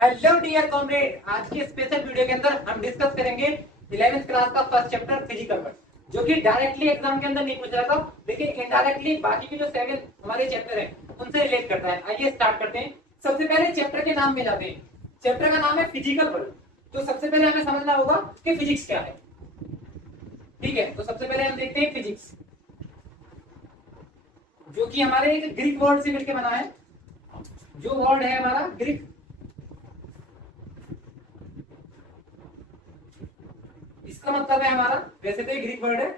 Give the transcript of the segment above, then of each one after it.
Hello dear comrade, आज की special video के अंदर हम डिस्कस करेंगे 11th क्लास का फर्स्ट चैप्टर फिजिकल वर्ड, जो कि डायरेक्टली एग्जाम के अंदर नहीं पूछ रहा था, लेकिन इनडायरेक्टली बाकी के जो 7 हमारे चैप्टर हैं उनसे रिलेट करता है। आइए स्टार्ट करते हैं। सबसे पहले चैप्टर के नाम में जाते हैं। चैप्टर का नाम है फिजिकल वर्ड। तो सबसे पहले हमें समझना होगा कि फिजिक्स क्या है। ठीक है, तो सबसे पहले हम देखते हैं फिजिक्स, जो कि हमारे एक ग्रीक वर्ड से मिलकर बना है। जो वर्ड है हमारा ग्रीक, इसका मतलब है हमारा, वैसे तो ये ग्रीक वर्ड है,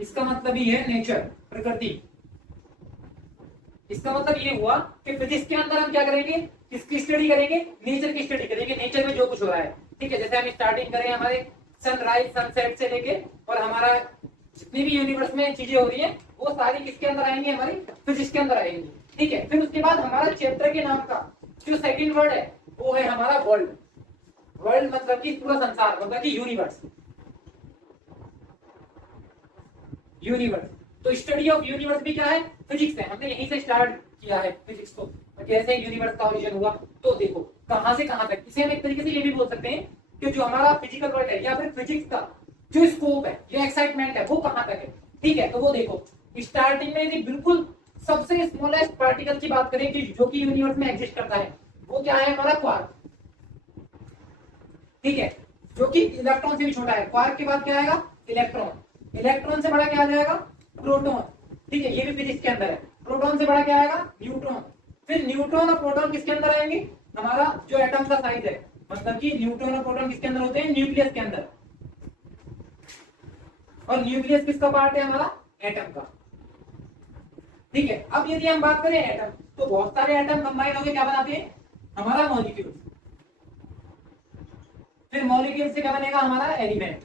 इसका मतलब ही है नेचर, प्रकृति। इसका मतलब ये हुआ कि फिजिक्स के अंदर हम क्या करेंगे, किसकी स्टडी करेंगे, नेचर की स्टडी करेंगे। नेचर में जो कुछ हो रहा है, ठीक है। जैसे हम स्टार्टिंग करें हमारे सनराइज सनसेट से लेके, और हमारा जितनी भी यूनिवर्स में चीजें हो रही है वो सारी किसके अंदर आएंगी, हमारी फिजिक्स के अंदर आएंगी। ठीक है, फिर उसके बाद हमारा चैप्टर के नाम का जो सेकंड वर्ड है वो है हमारा वर्ल्ड। वर्ल्ड मतलब कि पूरा संसार, मतलब कि यूनिवर्स। यूनिवर्स, तो स्टडी ऑफ यूनिवर्स भी क्या है, फिजिक्स है। हमने यहीं से स्टार्ट किया है फिजिक्स को, कैसे यूनिवर्स का ओरिजिन हुआ। तो देखो कहां से कहां तक, इसे हम एक तरीके से ये भी बोल सकते हैं कि जो हमारा फिजिकल वर्ल्ड है या फिर फिजिक्स का जो स्कोप है, जो एक्साइटमेंट है, वो कहां तक है। ठीक है, तो वो देखो स्टार्टिंग में यदि बिल्कुल सबसे स्मॉलेस्ट पार्टिकल की बात करें कि जो कि यूनिवर्स में एग्जिस्ट करता है, वो क्या है हमारा क्वार्क। ठीक है, जो कि इलेक्ट्रॉन से भी छोटा है। क्वार्क के बाद क्या आएगा, इलेक्ट्रॉन। इलेक्ट्रॉन से बड़ा क्या आ जाएगा, प्रोटॉन। ठीक है, ये भी फिजिक्स के अंदर है। प्रोटॉन से बड़ा क्या आएगा, न्यूट्रॉन। फिर न्यूट्रॉन और प्रोटॉन किसके अंदर आएंगे, हमारा जो एटम का साइज है, मतलब कि न्यूट्रॉन और प्रोटॉन किसके अंदर होते हैं, न्यूक्लियस के अंदर। और न्यूक्लियस किसका पार्ट है, हमारा एटम का। ठीक है, अब यदि हम बात करें एटम, तो बहुत सारे एटम कंबाइन होकर क्या बनाते हैं, हमारा मॉलिक्यूल। फिर मॉलिक्यूल से क्या बनेगा, हमारा एलिमेंट।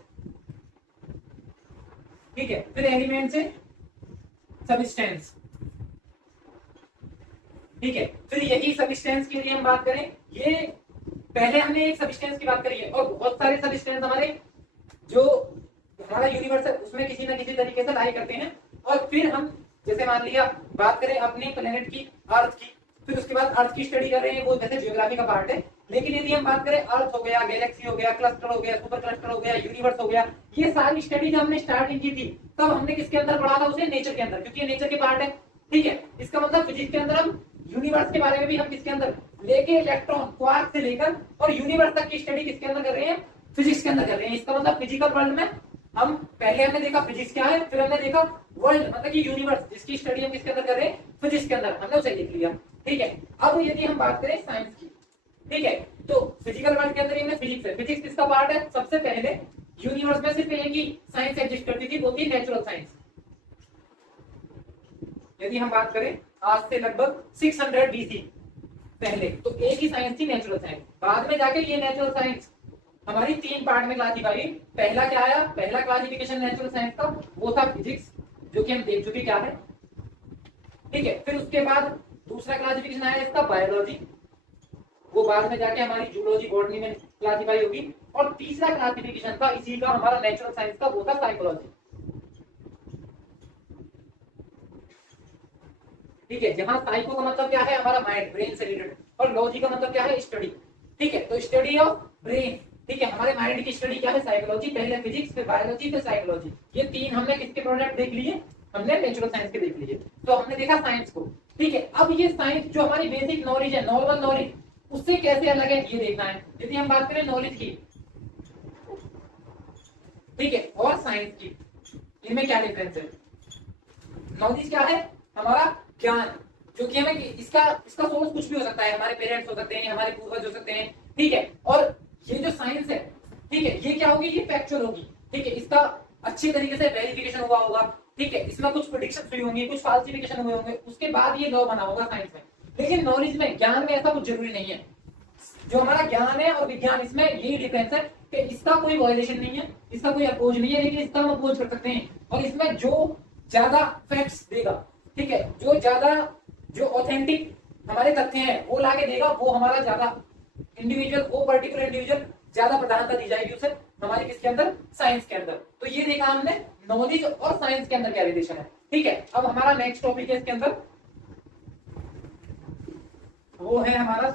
ठीक है, फिर एलिमेंट से सब्सटेंस। ठीक है, फिर यही सब्सटेंस की यदि हम बात करें, ये पहले हमने एक सब्सटेंस की बात करी है, और बहुत सारे सब्सटेंस हमारे जो हमारा यूनिवर्स है उसमें किसी ना किसी तरीके से लाई करते हैं। और फिर हम जैसे मान लिया बात करें अपने प्लेनेट की, अर्थ की, फिर उसके बाद अर्थ की स्टडी कर रहे हैं, वो जैसे ज्योग्राफी का पार्ट है। लेकिन यदि हम बात करें, अर्थ हो गया, गैलेक्सी हो गया, क्लस्टर हो गया, सुपर क्लस्टर हो गया, यूनिवर्स हो गया, ये सारी स्टडी जब हमने स्टार्टिंग की थी तब हमने किसके अंदर पढ़ा था, उसे नेचर के अंदर, क्योंकि ये नेचर के पार्ट है। ठीक है, इसका मतलब फिजिक्स के अंदर हम यूनिवर्स के बारे में भी हम किसके अंदर लेके, इलेक्ट्रॉन क्वार्क से लेकर और यूनिवर्स तक की स्टडी किसके अंदर कर रहे हैं, फिजिक्स के अंदर कर रहे हैं। इसका मतलब फिजिकल वर्ल्ड में हम पहले हमने देखा फिजिक्स क्या है, फिर हमने देखा वर्ल्ड मतलब कि यूनिवर्स, जिसकी स्टडी हम किसके अंदर कर रहे हैं, फिजिक्स के अंदर, हमने उसे लिख लिया। ठीक है, अब यदि हम बात करें साइंस की, ठीक है, तो फिजिकल वर्ल्ड के अंदर हमने फिजिक्स है। फिजिक्स किसका पार्ट है, सबसे पहले यूनिवर्स में सिर्फ एक ही साइंस एग्जिस्ट करती थी, वो थी नेचुरल साइंस। यदि हम बात करें आज से लगभग 600 बीसी पहले, तो एक ही साइंस थी, नेचुरल साइंस। बाद में जाके ये नेचुरल साइंस हमारी 3 पार्ट में क्लासिफाई। पहला क्या आया, पहला क्लासिफिकेशन नेचुरल साइंस का वो था फिजिक्स, जो कि हम देख चुके क्या है। ठीक है, फिर उसके बाद दूसरा क्लासिफिकेशन आया इसका बायोलॉजी, वो बाद में जाके हमारी जूलॉजी बॉटनी में क्लासिफाई होगी। और तीसरा क्लासिफिकेशन था इसी का, हमारा नेचुरल साइंस का, वो था साइकोलॉजी। ठीक है, जहां साइको का मतलब क्या है, हमारा माइंड, ब्रेन से रिलेटेड, और लॉजी का मतलब क्या है, स्टडी। ठीक है, तो स्टडी ऑफ ब्रेन। ठीक है, हमारे माइंड की स्टडी क्या है, साइकोलॉजी। पहले फिजिक्स, फिर बायोलॉजी, फिर साइकोलॉजी। ये 3 हमने किसके प्रोडक्ट देख लिए, हमने नेचुरल साइंस के देख लिए। तो हमने देखा साइंस को। ठीक है, अब ये साइंस जो हमारी बेसिक नॉलेज है, नॉर्मल नॉलेज, उससे कैसे अलग है ये देखना है। यदि हम बात करें नॉलेज की, ठीक है, और साइंस की, इनमें क्या डिफरेंस है। नॉलेज क्या है, हमारा ज्ञान, जो कि हमें इसका सोर्स कुछ भी हो सकता है, हमारे पेरेंट्स हो सकते हैं, हमारे पूर्वज हो सकते हैं। ठीक है, और ये जो साइंस है, ठीक है, ये क्या होगी, ये फैक्चुअल होगी। ठीक है, इसका अच्छी तरीके से वेरिफिकेशन हुआ होगा। ठीक है, इसमें कुछ प्रेडिक्शन हुई होंगी, कुछ फाल्सिफिकेशन हुए होंगे, उसके बाद ये लॉ बना होगा साइंस में। लेकिन नॉलेज में, ज्ञान में ऐसा कुछ जरूरी नहीं है। जो हमारा ज्ञान है और विज्ञान, इसमें यही डिफरेंस है कि इसका कोई वायलेशन नहीं है, इसका कोई अपोज नहीं है, लेकिन इसका हम अपोज कर सकते हैं। और इसमें जो ज्यादा फैक्ट्स देगा, ठीक है, जो ऑथेंटिक हमारे तथ्य हैं वो लाके देगा, वो हमारा ज्यादा इंडिविजुअल, वो पर्टिकुलर इंडिविजुअल ज्यादा प्रधानता दी जाएगी उसे, हमारे किसके अंदर, साइंस के अंदर। तो ये देखा हमने नॉलेज और साइंस के अंदर क्या रिलेशन है। ठीक है, अब हमारा नेक्स्ट टॉपिक है इसके अंदर, वो है हमारा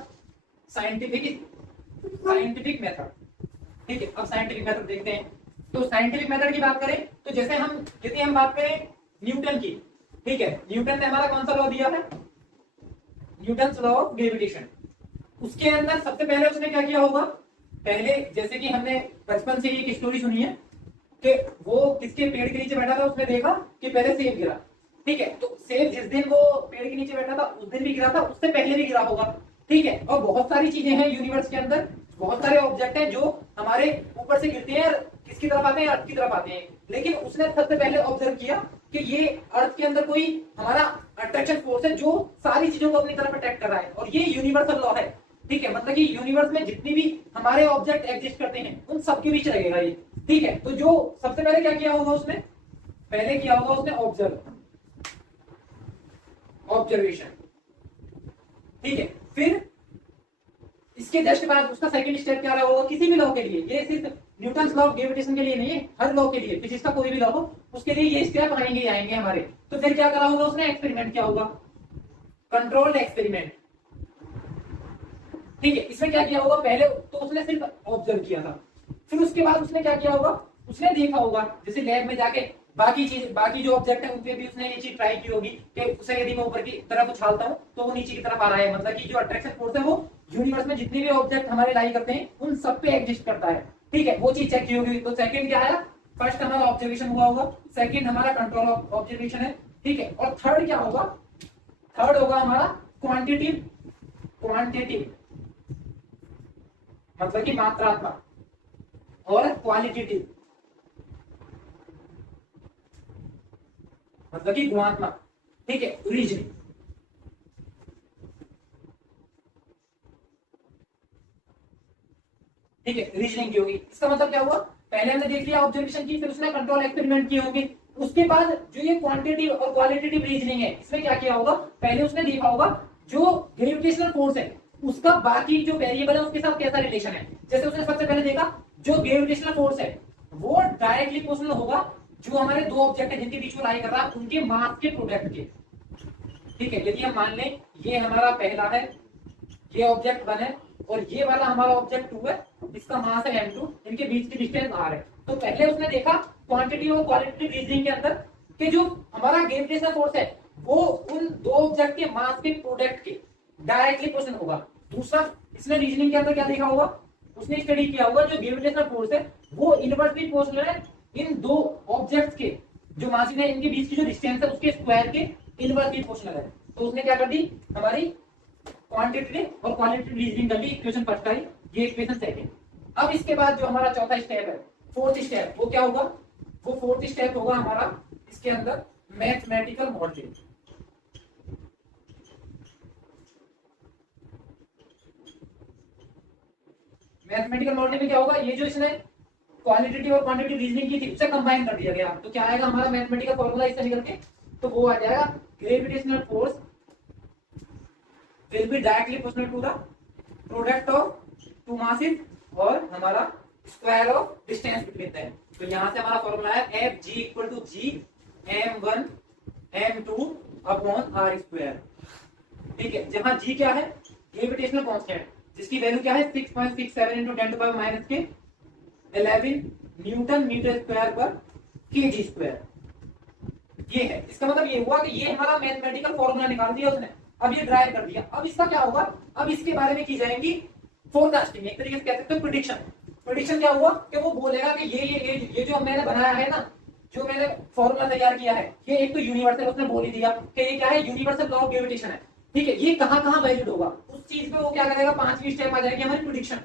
साइंटिफिक साइंटिफिक मेथड। ठीक है, अब साइंटिफिक मेथड देखते हैं। तो साइंटिफिक मेथड की बात करें तो जैसे हम यदि हम बात करें न्यूटन की, ठीक है, न्यूटन ने हमारा कौन सा लॉ दिया है, न्यूटन लॉ ऑफ ग्रेविटेशन। उसके अंदर सबसे पहले उसने क्या किया होगा, पहले जैसे कि हमने बचपन से एक स्टोरी सुनी है कि वो किसके पेड़ के नीचे बैठा था, उसने देखा कि पहले सेब गिरा। ठीक है, तो सेब जिस दिन वो पेड़ के नीचे बैठा था उस दिन भी गिरा था, उससे पहले भी गिरा होगा। ठीक है, और बहुत सारी चीजें हैं यूनिवर्स के अंदर, बहुत सारे ऑब्जेक्ट हैं जो हमारे ऊपर से गिरते हैं, किसकी तरफ आते हैं, अर्थ की तरफ आते हैं। लेकिन उसने सबसे पहले ऑब्जर्व किया कि ये अर्थ के अंदर कोई हमारा अट्रैक्शन फोर्स है जो सारी चीजों को अपनी तरफ अट्रैक्ट कर रहा है, और ये यूनिवर्सल लॉ है। ठीक है, मतलब कि यूनिवर्स में जितनी भी हमारे ऑब्जेक्ट एग्जिस्ट करते हैं उन सबके बीच रहेगा ये। ठीक है, तो जो सबसे पहले क्या किया होगा उसने, पहले किया होगा उसने ऑब्जर्वेशन। ठीक है, फिर इसके जस्ट बाद उसका सेकंड स्टेप क्या रहा होगा, किसी भी लॉ के लिए, ये सिर्फ न्यूटन लॉ ऑफ ग्रेविटेशन के लिए नहीं है, हर लॉ के लिए, फिजिक्स का कोई भी लॉ हो उसके लिए ये स्टेप आएंगे ही आएंगे हमारे। तो फिर क्या करा होगा उसने, एक्सपेरिमेंट किया होगा, कंट्रोल्ड एक्सपेरिमेंट। ठीक है, इसमें क्या किया होगा, पहले तो उसने सिर्फ ऑब्जर्व किया था, फिर उसके बाद उसने क्या किया होगा, उसने देखा होगा, जैसे लैब में जाके बाकी जो ऑब्जेक्ट है उन पे भी उसने ये चीज ट्राई की होगी कि उसे यदि मैं ऊपर की तरफ उछालता हूं तो वो नीचे की तरफ आ रहा है, मतलब कि जो अट्रैक्शन फोर्स है वो यूनिवर्स में जितने भी ऑब्जेक्ट हमारे लाई करते हैं उन सब पे एग्जिस्ट करता है। ठीक है, वो चीज चेक की होगी। तो सेकंड क्या आया, फर्स्ट हमारा ऑब्जर्वेशन हुआ होगा, सेकंड हमारा कंट्रोल ऑफ ऑब्जर्वेशन है। ठीक है, और थर्ड क्या होगा, थर्ड होगा हमारा क्वांटिटिव मतलब कि मात्रात्मक, और क्वालिटेटिव मतलब कि गुणात्मक। ठीक है, रीजनिंग। ठीक है, रीजनिंग की होगी। इसका मतलब क्या हुआ, पहले हमने देख लिया ऑब्जर्वेशन की, फिर उसने कंट्रोल एक्सपेरिमेंट किए होंगे। उसके बाद जो ये क्वांटिटेटिव और क्वालिटेटिव रीजनिंग है, इसमें क्या किया होगा, पहले उसने देखा होगा जो ग्रेविटेशनल फोर्स है उसका बाकी जो वेरिएबल है उसके साथ कैसा रिलेशन है। जैसे उसने सबसे पहले देखा जो ग्रेविटेशनल फोर्स है वो डायरेक्टली प्रोपोर्शनल होगा जो हमारे दो ऑब्जेक्ट है जिनके बीच में लाई कर रहा है उनके मास के प्रोडक्ट के। ठीक है, यदि हम मान लें ये हमारा पहला है, ये ऑब्जेक्ट 1 है और ये वाला हमारा ऑब्जेक्ट 2 है, इसका मास है m2, इनके बीच की डिस्टेंस r है। तो पहले उसने देखा क्वांटिटी और क्वालिटेटिव रीजनिंग के अंदर कि जो हमारा ग्रेविटेशनल फोर्स है वो उन दो ऑब्जेक्ट के मास के प्रोडक्ट के डायरेक्टली प्रोपोर्शनल होगा। दूसरा इसने रीजनिंग के अंदर क्या देखा होगा, उसने स्टडी किया होगा जो ग्रेविटेशनल फोर्स है वो इनवर्सली प्रोपोर्शनल है इन दो ऑब्जेक्ट्स के जो मास है इनके बीच की जो डिस्टेंस है उसके स्क्वायर के इनवर्सली प्रोपोर्शनल है। तो उसने क्या कर दी, हमारी क्वांटिटेटिव और क्वालिटेटिव रीजनिंग कर ली, इक्वेशन फर्स्ट आई, ये इक्वेशन सेकंड। अब इसके बाद जो हमारा चौथा स्टेप है, फोर्थ स्टेप, वो क्या होगा, वो फोर्थ स्टेप होगा हमारा इसके अंदर मैथमेटिकल मॉडलिंग। मैथमेटिकल मॉडलिंग में क्या होगा, ये जो इसने क्वालिटेटिव और क्वांटिटेटिव रीजनिंग की थी उसे कंबाइन कर दिया गया। तो क्या आएगा हमारा मैथमेटिकल फॉर्मूला इससे निकल के, तो वो आ जाएगा gravitational force will be directly proportional to the product of two masses और हमारा square of distance between them. तो यहां से हमारा फॉर्मूला है F G equal to G m1 m2 upon r square. ठीक है, जहां जी क्या है, ग्रेविटेशनल कांस्टेंट, जिसकी वैल्यू क्या है 6.67 into 10 to the power minus के 11 न्यूटन मीटर स्क्वायर पर केजी स्क्वायर। ये है, इसका मतलब ये हुआ कि ये हमारा मैथमेटिकल फॉर्मूला निकाल दिया उसने, अब ये ड्राइव कर दिया। अब इसका क्या होगा, अब इसके बारे में की जाएगी फोरकास्टिंग, एक तरीके से कह सकते हो प्रेडिक्शन। प्रेडिक्शन क्या हुआ कि वो बोलेगा कि ये जो मैंने बनाया है ना, जो मैंने फॉर्मूला तैयार किया है, ये एक तो यूनिवर्सल, उसने बोल ही दिया कि ये क्या है, यूनिवर्सल लॉ ऑफ ग्रेविटेशन है। ठीक है, ये कहां कहां वैलिड होगा उस चीज पे वो क्या करेगा, पांचवी स्टेप आ जाएगी हमारी प्रेडिक्शन।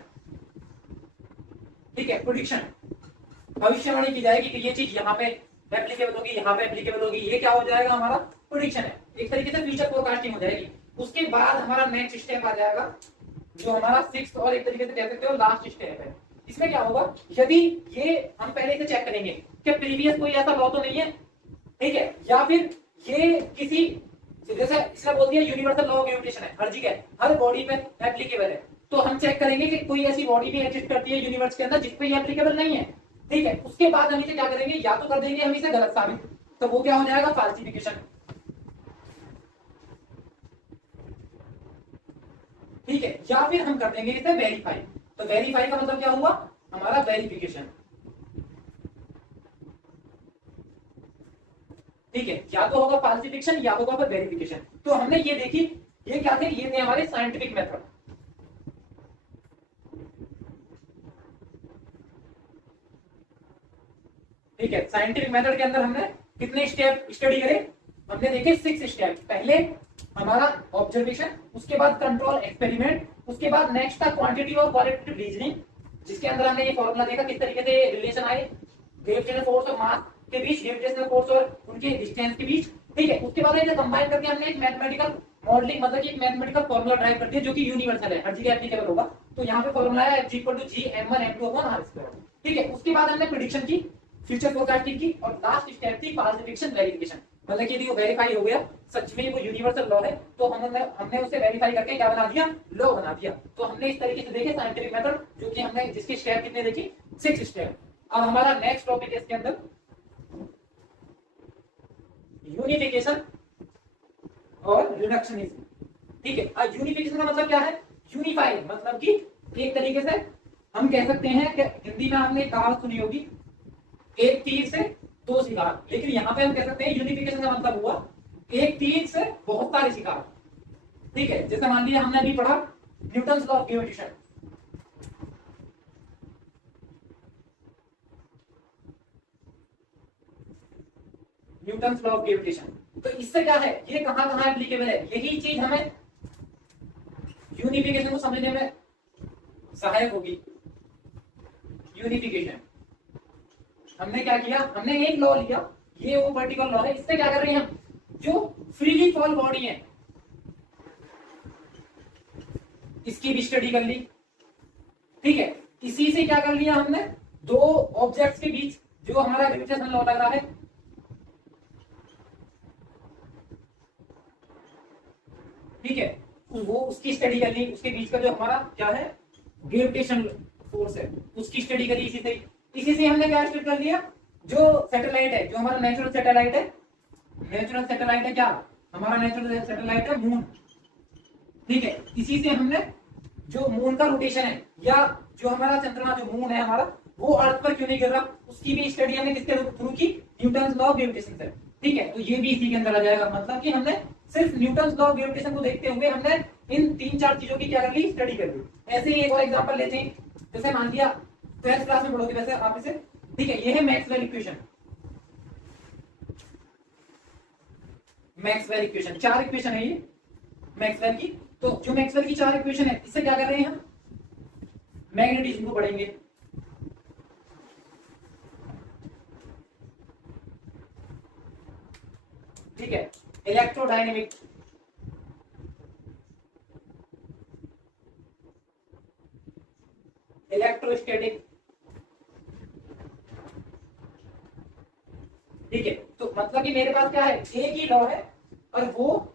ठीक है, प्रेडिक्शन, भविष्यवाणी की जाएगी कि ये चीज यहाँ पे एप्लीकेबल होगी, यहाँ पे एप्लीकेबल होगी, ये क्या हो जाएगा हमारा प्रेडिक्शन है, एक तरीके से फ्यूचर फोरकास्टिंग हो जाएगी। उसके बाद हमारा नेक्स्ट स्टेप आ जाएगा जो हमारा सिक्स्थ और एक तरीके से कह सकते हो लास्ट स्टेप है। इसमें क्या होगा, यदि ये हम पहले से चेक करेंगे कि प्रीवियस कोई ऐसा लॉ तो नहीं है, ठीक है, या फिर ये किसी जैसे इसने बोल दिया यूनिवर्सल लॉ ऑफ ग्रेविटेशन है, हर जगह हर बॉडी पे एप्लीकेबल है, तो हम चेक करेंगे कि कोई ऐसी बॉडी भी एग्जिस्ट करती है यूनिवर्स के अंदर जिसपे ये एप्लीकेबल नहीं है। ठीक है, उसके बाद हम इसे क्या करेंगे, या तो कर देंगे हम इसे गलत साबित, तो वो क्या हो जाएगा, फाल्सिफिकेशन। ठीक है, या फिर हम कर देंगे इसे वेरीफाई। तो वेरीफाई का मतलब क्या हुआ, हमारा वेरिफिकेशन। ठीक है, या तो होगा फाल्सिफिकेशन या होगा फिर वेरिफिकेशन। तो हमने ये देखी, ये क्या थे, ये थे हमारे साइंटिफिक मेथड। ठीक है, साइंटिफिक मेथड के अंदर हमने कितने स्टेप स्टडी करे, हमने देखे 6 स्टेप। पहले हमारा ऑब्जर्वेशन, उसके बाद कंट्रोल एक्सपेरिमेंट, उसके बाद नेक्स्ट था क्वांटिटी और क्वालिटेटिव रीजनिंग, जिसके अंदर हमने ये फॉर्मूला देखा किस तरीके से रिलेशन आए ग्रेविटेशनल फोर्स और मास के बीच, ग्रेविटेशनल फोर्स और उनके डिस्टेंस के बीच। ठीक है, उसके बाद इसे कंबाइन करके हमने एक मैथमेटिकल मॉडलिंग, मतलब कि एक मैथमेटिकल फॉर्मूला ड्राइव कर दिया जो कि यूनिवर्सल है, हर जगह एप्लीकेबल होगा। तो यहाँ पे फॉर्मूला है F = G m1 m2/r²। ठीक है, उसके बाद हमने प्रेडिक्शन की, फ्यूचर फोरकास्टिंग की, और लास्ट स्टेप थी फाल्सिफिकेशन वेरिफिकेशन। मतलब कि यदि वो वेरीफाई हो गया, सच में वो यूनिवर्सल लॉ है, तो हमने उसे वेरीफाई करके क्या बना दिया, लॉ बना दिया। तो हमने इस तरीके से देखे साइंटिफिक मेथड, जो कि हमने जिसके स्टेप कितने देखी, 6 स्टेप। अब हमारा नेक्स्ट टॉपिक है इसके अंदर यूनिफिकेशन और रिडक्शनिज्म। ठीक है, अब यूनिफिकेशन का मतलब क्या है, यूनिफाई मतलब कि एक तरीके से हम कह सकते हैं कि हिंदी में आपने एक कहावत सुनी होगी, एक तीर से 2 शिकार। लेकिन यहां पे हम कह सकते हैं यूनिफिकेशन का मतलब हुआ एक तीर से बहुत सारे शिकार। ठीक है, जैसे मान लिया हमने अभी पढ़ा Newton's law of gravitation. Newton's law of gravitation, तो इससे क्या है, ये कहां कहां एप्लीकेबल है, यही चीज हमें यूनिफिकेशन को समझने में सहायक होगी। यूनिफिकेशन हमने क्या किया, हमने एक लॉ लिया, ये वो पर्टिकुलर लॉ है, इससे क्या कर रहे हैं हम, जो फ्रीली फॉल बॉडी है इसकी भी स्टडी कर ली। ठीक है, इसी से क्या कर लिया हमने, दो ऑब्जेक्ट्स के बीच जो हमारा ग्रेविटेशनल लॉ लग रहा है, ठीक है, वो उसकी स्टडी कर ली, उसके बीच का जो हमारा क्या है ग्रेविटेशन फोर्स है, उसकी स्टडी करी इसी से हमने क्या स्टडी कर लिया, जो सैटेलाइट है, जो हमारा नेचुरल सैटेलाइट है, नेचुरल सैटेलाइट है क्या, हमारा नेचुरल सैटेलाइट है मून। ठीक है, इसी से हमने जो मून का रोटेशन है, या जो हमारा चंद्रमा, जो मून है हमारा, वो अर्थ पर क्यों नहीं गिर रहा, उसकी भी स्टडी हमने किसके थ्रू की, न्यूटन्स लॉ ऑफ ग्रेविटेशन से। ठीक है, तो ये भी इसी के अंदर आ जाएगा। मतलब कि हमने सिर्फ न्यूटन्स लॉ ऑफ ग्रेविटेशन को देखते हुए हमने इन 3-4 चीजों की क्या कर ली, स्टडी कर ली। ऐसे ही एक और एग्जांपल लेते हैं, जैसे मान लिया 12th क्लास में पढ़ोगे वैसे आप इसे। ठीक है, ये है Maxwell equation. Maxwell equation 4 equation है ये मैक्सवेल की। तो जो मैक्सवेल की 4 इक्वेशन है, इससे क्या कर रहे हैं हम, मैग्नेटिज्म को पढ़ेंगे। ठीक है, इलेक्ट्रोडायनेमिक, इलेक्ट्रोस्टैटिक। ठीक है, तो मतलब कि मेरे पास क्या है, एक ही लॉ है और वो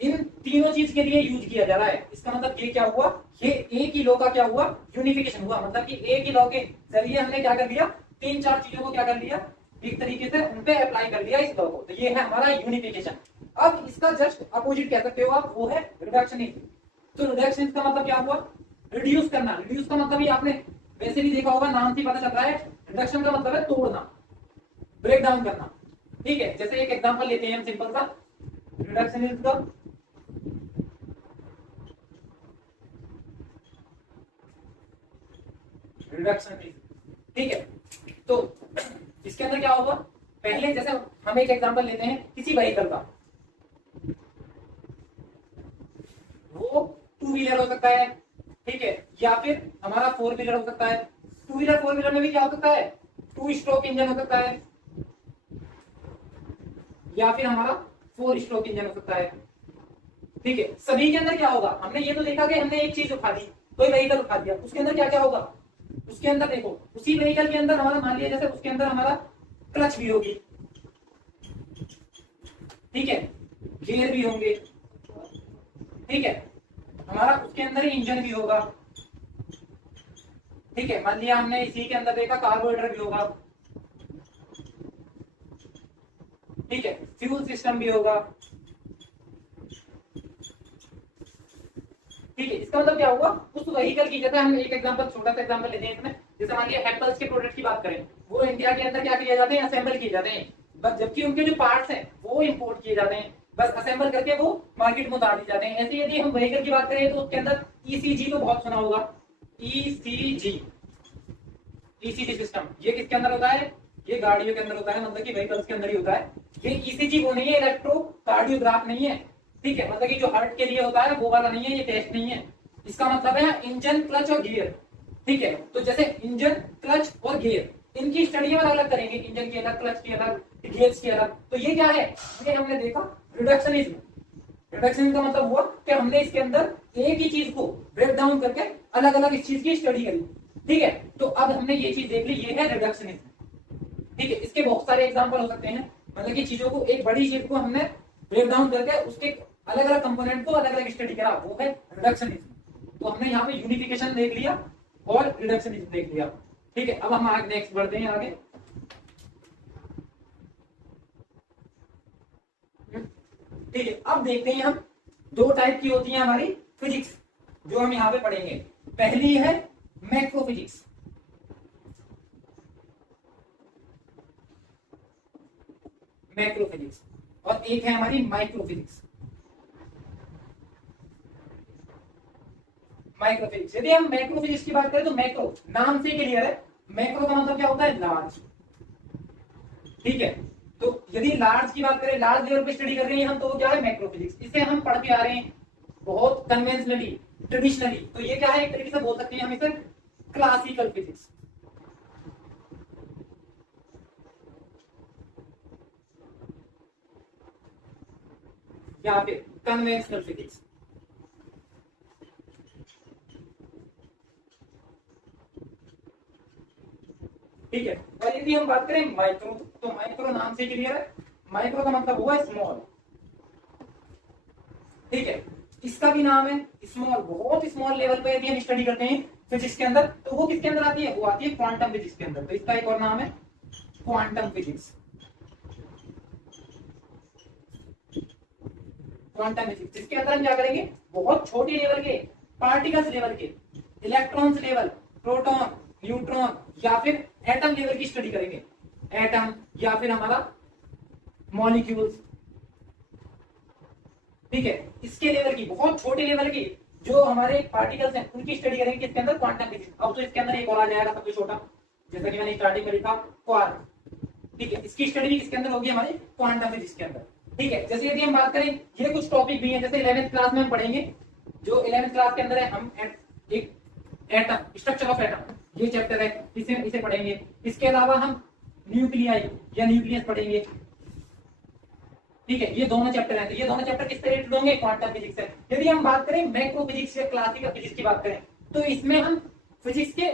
इन तीनों चीज के लिए यूज किया जा रहा है। इसका मतलब ये क्या हुआ, ये एक ही लॉ का क्या हुआ, यूनिफिकेशन हुआ। मतलब कि एक ही लॉ के जरिए हमने क्या कर लिया, 3-4 चीजों को क्या कर लिया, एक तरीके से उन पे अप्लाई कर लिया इस लॉ को। तो ये है हमारा यूनिफिकेशन। अब इसका जस्ट अपोजिट कह सकते हो आप, वो है रिडक्शनिज्म। तो रिडक्शनिज्म का मतलब क्या हुआ, रिड्यूस करना। रिड्यूस का मतलब ही आपने वैसे भी देखा होगा, नाम से पता चल रहा है, रिडक्शन का मतलब है तोड़ना, ब्रेक डाउन करना। ठीक है, जैसे एक एग्जांपल लेते हैं हम सिंपल सा रिडक्शनिज्म का। रिडक्शनिज्म, ठीक है, तो इसके अंदर क्या होगा, पहले जैसे हम एक एग्जांपल लेते हैं किसी व्हीकल का, वो 2 व्हीलर हो सकता है, ठीक है, या फिर हमारा 4 व्हीलर हो सकता है। 2 व्हीलर 4 व्हीलर में भी क्या हो सकता है, 2 स्ट्रोक इंजन हो सकता है, या फिर हमारा 4 स्ट्रोक इंजन हो सकता है। ठीक है, सभी के अंदर क्या होगा, हमने ये तो देखा कि हमने एक चीज उठा दी, कोई व्हीकल उठा दिया, उसके अंदर क्या क्या होगा, उसके अंदर देखो, उसी व्हीकल के अंदर हमारा मान लिया जैसे उसके अंदर हमारा क्लच भी होगी, ठीक है, गियर भी होंगे, ठीक है, हमारा उसके अंदर ही इंजन भी होगा। ठीक है, मान लिया हमने इसी के अंदर देखा कार्बोरेटर भी होगा, ठीक है, फ्यूल सिस्टम भी होगा, ठीक है, इसका मतलब क्या हुआ, उस व्हीकल की, जैसे हम एक एग्जांपल, छोटा सा एग्जांपल लेते हैं इसमें, जैसे मान लिया एप्पल्स के प्रोडक्ट की बात करें, वो इंडिया के अंदर क्या किए जाते हैं, असेंबल किए जाते हैं, बस जबकि उनके जो पार्ट्स हैं वो इंपोर्ट किए जाते हैं, बस असेंबल करके वो मार्केट में उतार दिए जाते हैं। ऐसे यदि हम व्हीकल की बात करें तो उसके अंदर ईसीजी तो बहुत सुना होगा, ईसीजी, ईसीजी सिस्टम, ये किसके अंदर होता है, ये गाड़ियों के अंदर होता है, मतलब कि व्हीकल्स के अंदर ही होता है। ये ईसीजी वो नहीं है, इलेक्ट्रोकार्डियोग्राफ नहीं है, ठीक है, मतलब कि जो हार्ट के लिए होता है वो वाला नहीं है, ये टेस्ट नहीं है। इसका मतलब है इंजन, क्लच और गियर, ठीक है। तो जैसे इंजन, क्लच और गियर, इनकी स्टडी अलग अलग करेंगे, इंजन की अलग, क्लच की अलग, गियर्स की अलग। तो ये क्या है, ये हमने देखा रिडक्शनिज्म। रिडक्शनिज्म का मतलब हुआ कि हमने इसके अंदर एक ही चीज को ब्रेक डाउन करके अलग अलग इस चीज की स्टडी करी, ठीक है। तो अब हमने ये चीज देख ली, ये है रिडक्शनिज्म, ठीक है। इसके बहुत सारे एग्जांपल हो सकते हैं, मतलब कि चीजों को, एक बड़ी चीज को हमने ब्रेक डाउन करके उसके अलग अलग कंपोनेंट को अलग अलग स्टडी करा, वो है रिडक्शनिज्म। तो हमने यहाँ पे यूनिफिकेशन देख लिया और रिडक्शनिज्म देख लिया, ठीक है। अब हम आगे नेक्स्ट बढ़ते हैं आगे, ठीक है। अब देखते हैं हम, दो टाइप की होती है हमारी फिजिक्स, जो हम यहाँ पे पढ़ेंगे। पहली है मैक्रोफिजिक्स, मैक्रोफिजिक्स, और एक है हमारी माइक्रोफिजिक्स, माइक्रोफिजिक्स। यदि हम मैक्रोफिजिक्स की बात करें तो मैक्रो नाम से क्लियर है, मैक्रो का मतलब क्या होता है, लार्ज, ठीक है। तो यदि लार्ज की बात करें, लार्ज लेवल पे स्टडी कर रहे हैं हम, तो क्या है, मैक्रोफिजिक्स। इसे हम पढ़ के आ रहे हैं बहुत कन्वेंशनली, ट्रेडिशनली, तो ये क्या है, एक तरीके से बोल सकते हैं हम इसे क्लासिकल फिजिक्स, या फिर कन्वेंशनल फिजिक्स, ठीक है। और यदि हम बात करें माइक्रो, तो माइक्रो नाम से क्लियर है, माइक्रो का मतलब हुआ स्मॉल, ठीक है। इसका भी नाम है स्मॉल, बहुत स्मॉल लेवल पे यदि हम स्टडी करते हैं फिजिक्स के अंदर, तो वो किसके अंदर आती है, वो आती है क्वांटम फिजिक्स के अंदर। तो इसका एक और नाम है क्वांटम फिजिक्स, क्वांटम फिजिक्स, जिसके अंदर हम क्या करेंगे, बहुत छोटी लेवल के पार्टिकल्स लेवल के, इलेक्ट्रॉन्स लेवल, प्रोटॉन, न्यूट्रॉन, या फिर एटम लेवल की स्टडी करेंगे, एटम या फिर हमारा मॉलिक्यूल्स, ठीक है। इसके लेवल की, बहुत छोटे लेवल की जो हमारे पार्टिकल्स हैं, उनकी स्टडी करेंगे किसके अंदर, क्वांटम फिजिक्स। अब तो इसके अंदर एक और आ जाएगा सबसे छोटा, जैसा कि मैंने स्टार्टिंग में लिखा क्वार्क, ठीक है। इसकी स्टडी भी किसके अंदर होगी, हमारे क्वांटम फिजिक्स के अंदर, ठीक है। जैसे यदि हम बात करें, ये कुछ टॉपिक भी हैं, जैसे 11th क्लास में हम पढ़ेंगे, जो 11th क्लास के अंदर है, हम एक एटम, स्ट्रक्चर ऑफ एटम, ये चैप्टर है, इसे पढ़ेंगे। इसके अलावा हम न्यूक्लियाई या न्यूक्लियस पढ़ेंगे, ठीक है। ये दोनों चैप्टर हैं, तो ये दोनों चैप्टर किससे रिलेटेड होंगे, क्वांटम फिजिक्स से। यदि हम बात करें मैक्रो फिजिक्स या क्लासिकल फिजिक्स की बात करें, तो इसमें हम फिजिक्स के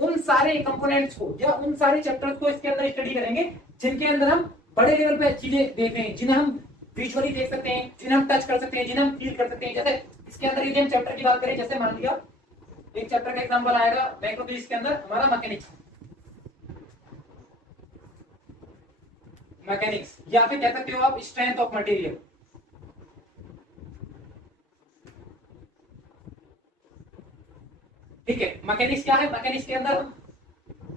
उन सारे कंपोनेंट्स को या उन सारे चैप्टर्स को इसके अंदर स्टडी करेंगे जिनके अंदर हम बड़े लेवल पे चीजें देख रहे हैं, जिन्हें हम विजुअली देख सकते हैं, जिन्हें हम टच कर सकते हैं, जिन्हें हम फील कर सकते हैं। जैसे इसके अंदर यदि हम चैप्टर की बात करें, जैसे मान लिया एक चैप्टर का एग्जांपल आएगा मैक्रो फिजिक्स के अंदर हमारा मैकेनिक्स, मैकेनिक्स, या फिर कह सकते हो आप स्ट्रेंथ ऑफ मटेरियल, ठीक है। मैकेनिक्स क्या है, मैकेनिक्स के अंदर,